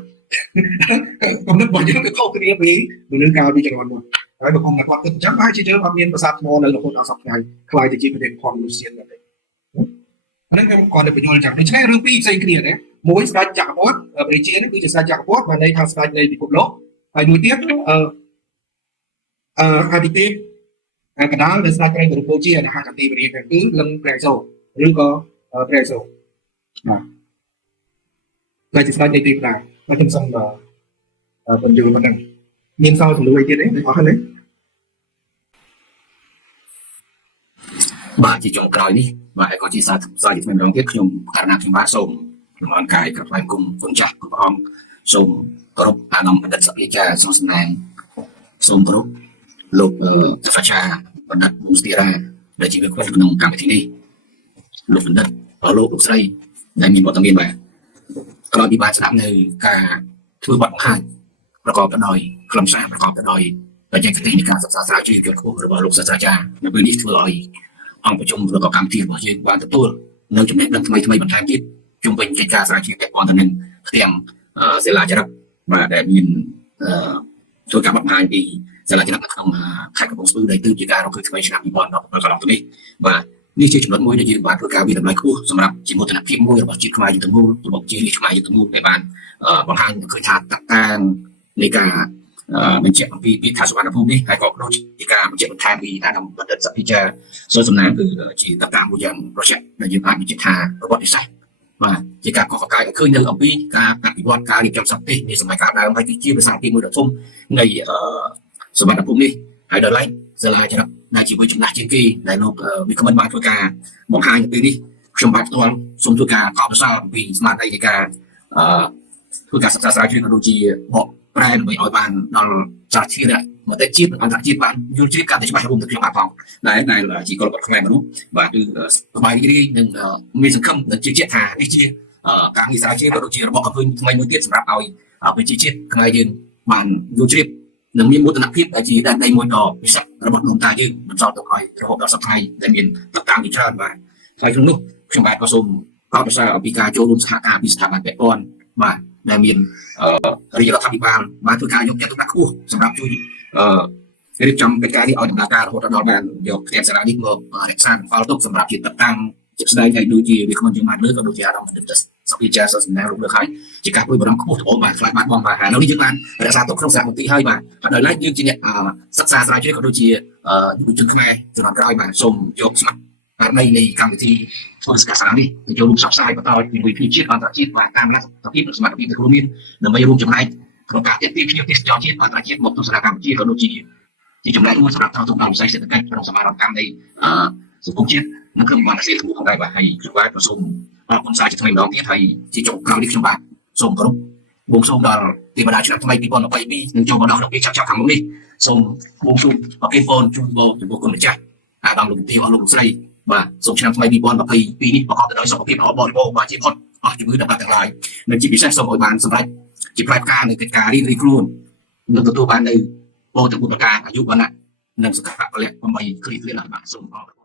កំណត់របស់យើងទៅខុសគ្នាពីមនុស្សកាលពីជំនាន់មុនហើយបើគុំតែគាត់គិតអញ្ចឹងហើយជាយើងអត់មានប្រាសាទថ្មនៅរហូតដល់សប្តាហ៍ខ្លាយទៅជាប្រទេសផនលូសៀនទៅហ្នឹងខ្ញុំគាត់ទៅបញ្យល់ចាំដូច្នេះរឿងពីរផ្សេងគ្នាទេមួយស្ដេចចក្រពត្តិព្រះរាជានេះគឺជាស្ដេចចក្រពត្តិបានន័យថាស្ដេចនៃពិភពលោកហើយមួយទៀតអធិទេពកណ្ដាលនៃស្ដេចក្រៃបរិបូជាអនាហកទីវរាជគឺលឹងព្រះសូរឬក៏ព្រះសូបាទជាស្ដេចនៃទេវតាមកខ្ញុំសូមបញ្យល់ប៉ុណ្ណឹងមានសល់សំណួរអីទៀតទេអស់ហើយបាទជាចុងក្រោយនេះបាទក៏ជាសារជាថ្មីម្ដងទៀតខ្ញុំករណីខ្ញុំបាទសូមក្នុងអង្គកាយក្រាបគុំចាស់ព្រះអង្គសូមគោរពអានំបណ្ឌិតសភាចាសូមសម្ដែងសូមគោរពលោកសាស្ត្រាចារ្យបណ្ឌិតមុស្ទីរ៉ាដែលជាវិក្កាមក្នុងកម្មវិធីនេះលោកបណ្ឌិតលោកស្រីដែលមានវត្តមានបាទក្រោយពីបានស្ដាប់នៅការធ្វើបទបង្ហាញប្រកបទៅដោយខ្លឹមសារប្រកបទៅដោយបច្ចេកទេសនៃការសិក្សាស្រាវជ្រាវជាខ្ពស់របស់លោកសាស្ត្រាចារ្យនៅពេលនេះធ្វើឲ្យអង្គប្រជុំឬក៏កម្មវិធីរបស់យើងបានទទួលនៅចំណេះដឹងថ្មីបន្ថែមទៀតជុំវិញកិច្ចការស្រាវជ្រាវពាក់ព័ន្ធទៅនឹងផ្ទាំងសិលាចារឹកបាទដែលមានធ្វើការបង្ហាញពីសិលាចារឹកក្នុងខេត្តកំពង់ស្ពឺដែលគឺជាការរកឃើញថ្មីឆ្នាំ2017កន្លងទៅនេះបាទនេះជាចំណុចមួយដែលយើងបានធ្វើការវិតម្លៃខ្ពស់សម្រាប់ជាមោទនភាពមួយរបស់ជាតិខ្មែរយើងទាំងមូលរបស់ជារាជខ្មែរយើងទាំងមូលដែលបានបង្ហាញឃើញថាតតាននៃការបញ្ជាក់អំពីពីថាសុវណ្ណភូមិនេះហើយក៏ដូចជាការបញ្ជាក់បន្ថែមពីអាដាមបណ្ឌិតសភាចាសូមសំណាងគឺជាតតាមួយយ៉ាងប្រឆាំងដែលយើងអាចបញ្ជាក់ថាប្រវត្តិសាស្ត្រ បាទជាការកក់កកាយឃើញនៅអំពីការអភិវឌ្ឍការរៀបចំសន្តិនេះសម័យកាលដើមហើយគឺជាភាសាទីមួយដ៏ធំនៃសមត្ថភាពនេះហើយដល់ឡែកសាលាចរិតដែលជាចំណាស់ជាងគេដែលលោកវិក្កាមិនបានធ្វើការបង្ហាញនៅពេលនេះខ្ញុំបាទផ្ទាល់សូមធ្វើការកោតសរសើរអំពីស្មារតីនៃការធ្វើការសិក្សាស្រាវជ្រាវក៏ដូចជាបកប្រែដើម្បីឲ្យបានដល់សារជាតិមតិជាតិអន្តរជាតិបានយល់ជ្រាបកាន់តែច្បាស់រួមទាំងខ្ញុំបាទផងដែលជាកុលបុត្រខ្មែរមនុស្សបាទគឺសប្បាយរីករាយនិងមានសង្ឃឹមនិងជឿជាក់ថានេះជាការងារស្រាវជ្រាវក៏ដូចជារបបកំពើថ្មីមួយទៀតសម្រាប់ឲ្យប្រជាជាតិខ្មែរយើងបានយល់ជ្រាបនិងមានមោទនភាពដែលជាដែនដីមួយដ៏ពិសិដ្ឋរបស់ដូនតាយើងបន្តទៅឲ្យរហូតដល់សប្តាហ៍ដែលមានតតាមជាច្រើនបាទហើយក្នុងនោះខ្ញុំបាទក៏សូមកោតសរសើរអំពីការចូលរួមសហការពីស្ថាប័នពាក់ព័ន្ធបាទដែលមានរាជរដ្ឋាភិបាលបានធ្វើការយកចិត្តទុកដាក់ខ្ពស់សម្រាប់ជួយរៀបចំកិច្ចការនេះឲ្យដំណើរការរហូតដល់បានយកផ្ទះសាលានេះមករក្សាកង្វល់ទុកសម្រាប់ជាតតាំងជាស្ដែងហើយដូចជាវាគ្មិនជាបានលើក៏ដូចជាអារម្មណ៍ទៅសភាជាសាសនាលោកលើកហើយជាការព្រួយបារម្ភខ្ពស់ទៅបងបាទខ្លាចបាត់បង់បាទហើយនៅនេះយើងបានរក្សាទុកក្នុងសហគមន៍ទីហើយបាទហើយដល់ឡែកយើងជាអ្នកសិក្សាស្រាវជ្រាវក៏ដូចជាយុវជនខ្មែរជំនាន់ក្រោយបាទសូមយកស្មារតីនៃកម្មវិធីធ្វើសកម្មនេះទៅចូលរួមផ្សព្វផ្សាយបន្តជាមួយភាពជាតិអន្តរជាតិបាទតាមលក្ខណៈភាពសមត្ថភាពរបស់មានដើម្បីរួមចំណែកក្នុងការទាក់ទាញភ្ញៀវទេសចរជាតិអន្តរជាតិមកទស្សនាកម្ពុជាក៏ដូចជាចំណែកមួយសម្រាប់តាមវិស័យសេដ្ឋកិច្ចក្នុងសមារកម្មនៃសង្គមជាតិនិងក្រុមបានអាស៊ានទាំងមូលផងដែរបាទហើយខ្ញុំបាទក៏សូមអរគុណសាជាថ្មីម្ដងទៀតហើយជាចុងក្រោយនេះខ្ញុំបាទសូមគោរពបួងសួងដល់ទេវតាឆ្នាំថ្មី2022នឹងចូលមកដល់ក្នុងពេលចាប់ខាងមុខនេះសូមបួងសួងប្រគេនពរជូនពរចំពោះគុណម្ចាស់អាដាមលោកទាវអស់លោកស្រីបាទសូមឆ្នាំថ្មី2022នេះប្រកបទៅដោយសុខភាពល្អបរិបូរណ៍បាទជាផុតអស់ជំងឺទាំងឡាយនិងជាពិសេសសូមឲ្យបានសម្រេចជាផ្លែផ្កានៃកិច្ចការរៀងៗខ្លួននិងទទួលបាននៅពរទាំងបុព្វការអាយុវណ្ណៈនិងសុខភាពពលៈដើម្បីគ្រីគ្លៀនឡើយបាទសូមអរគុណ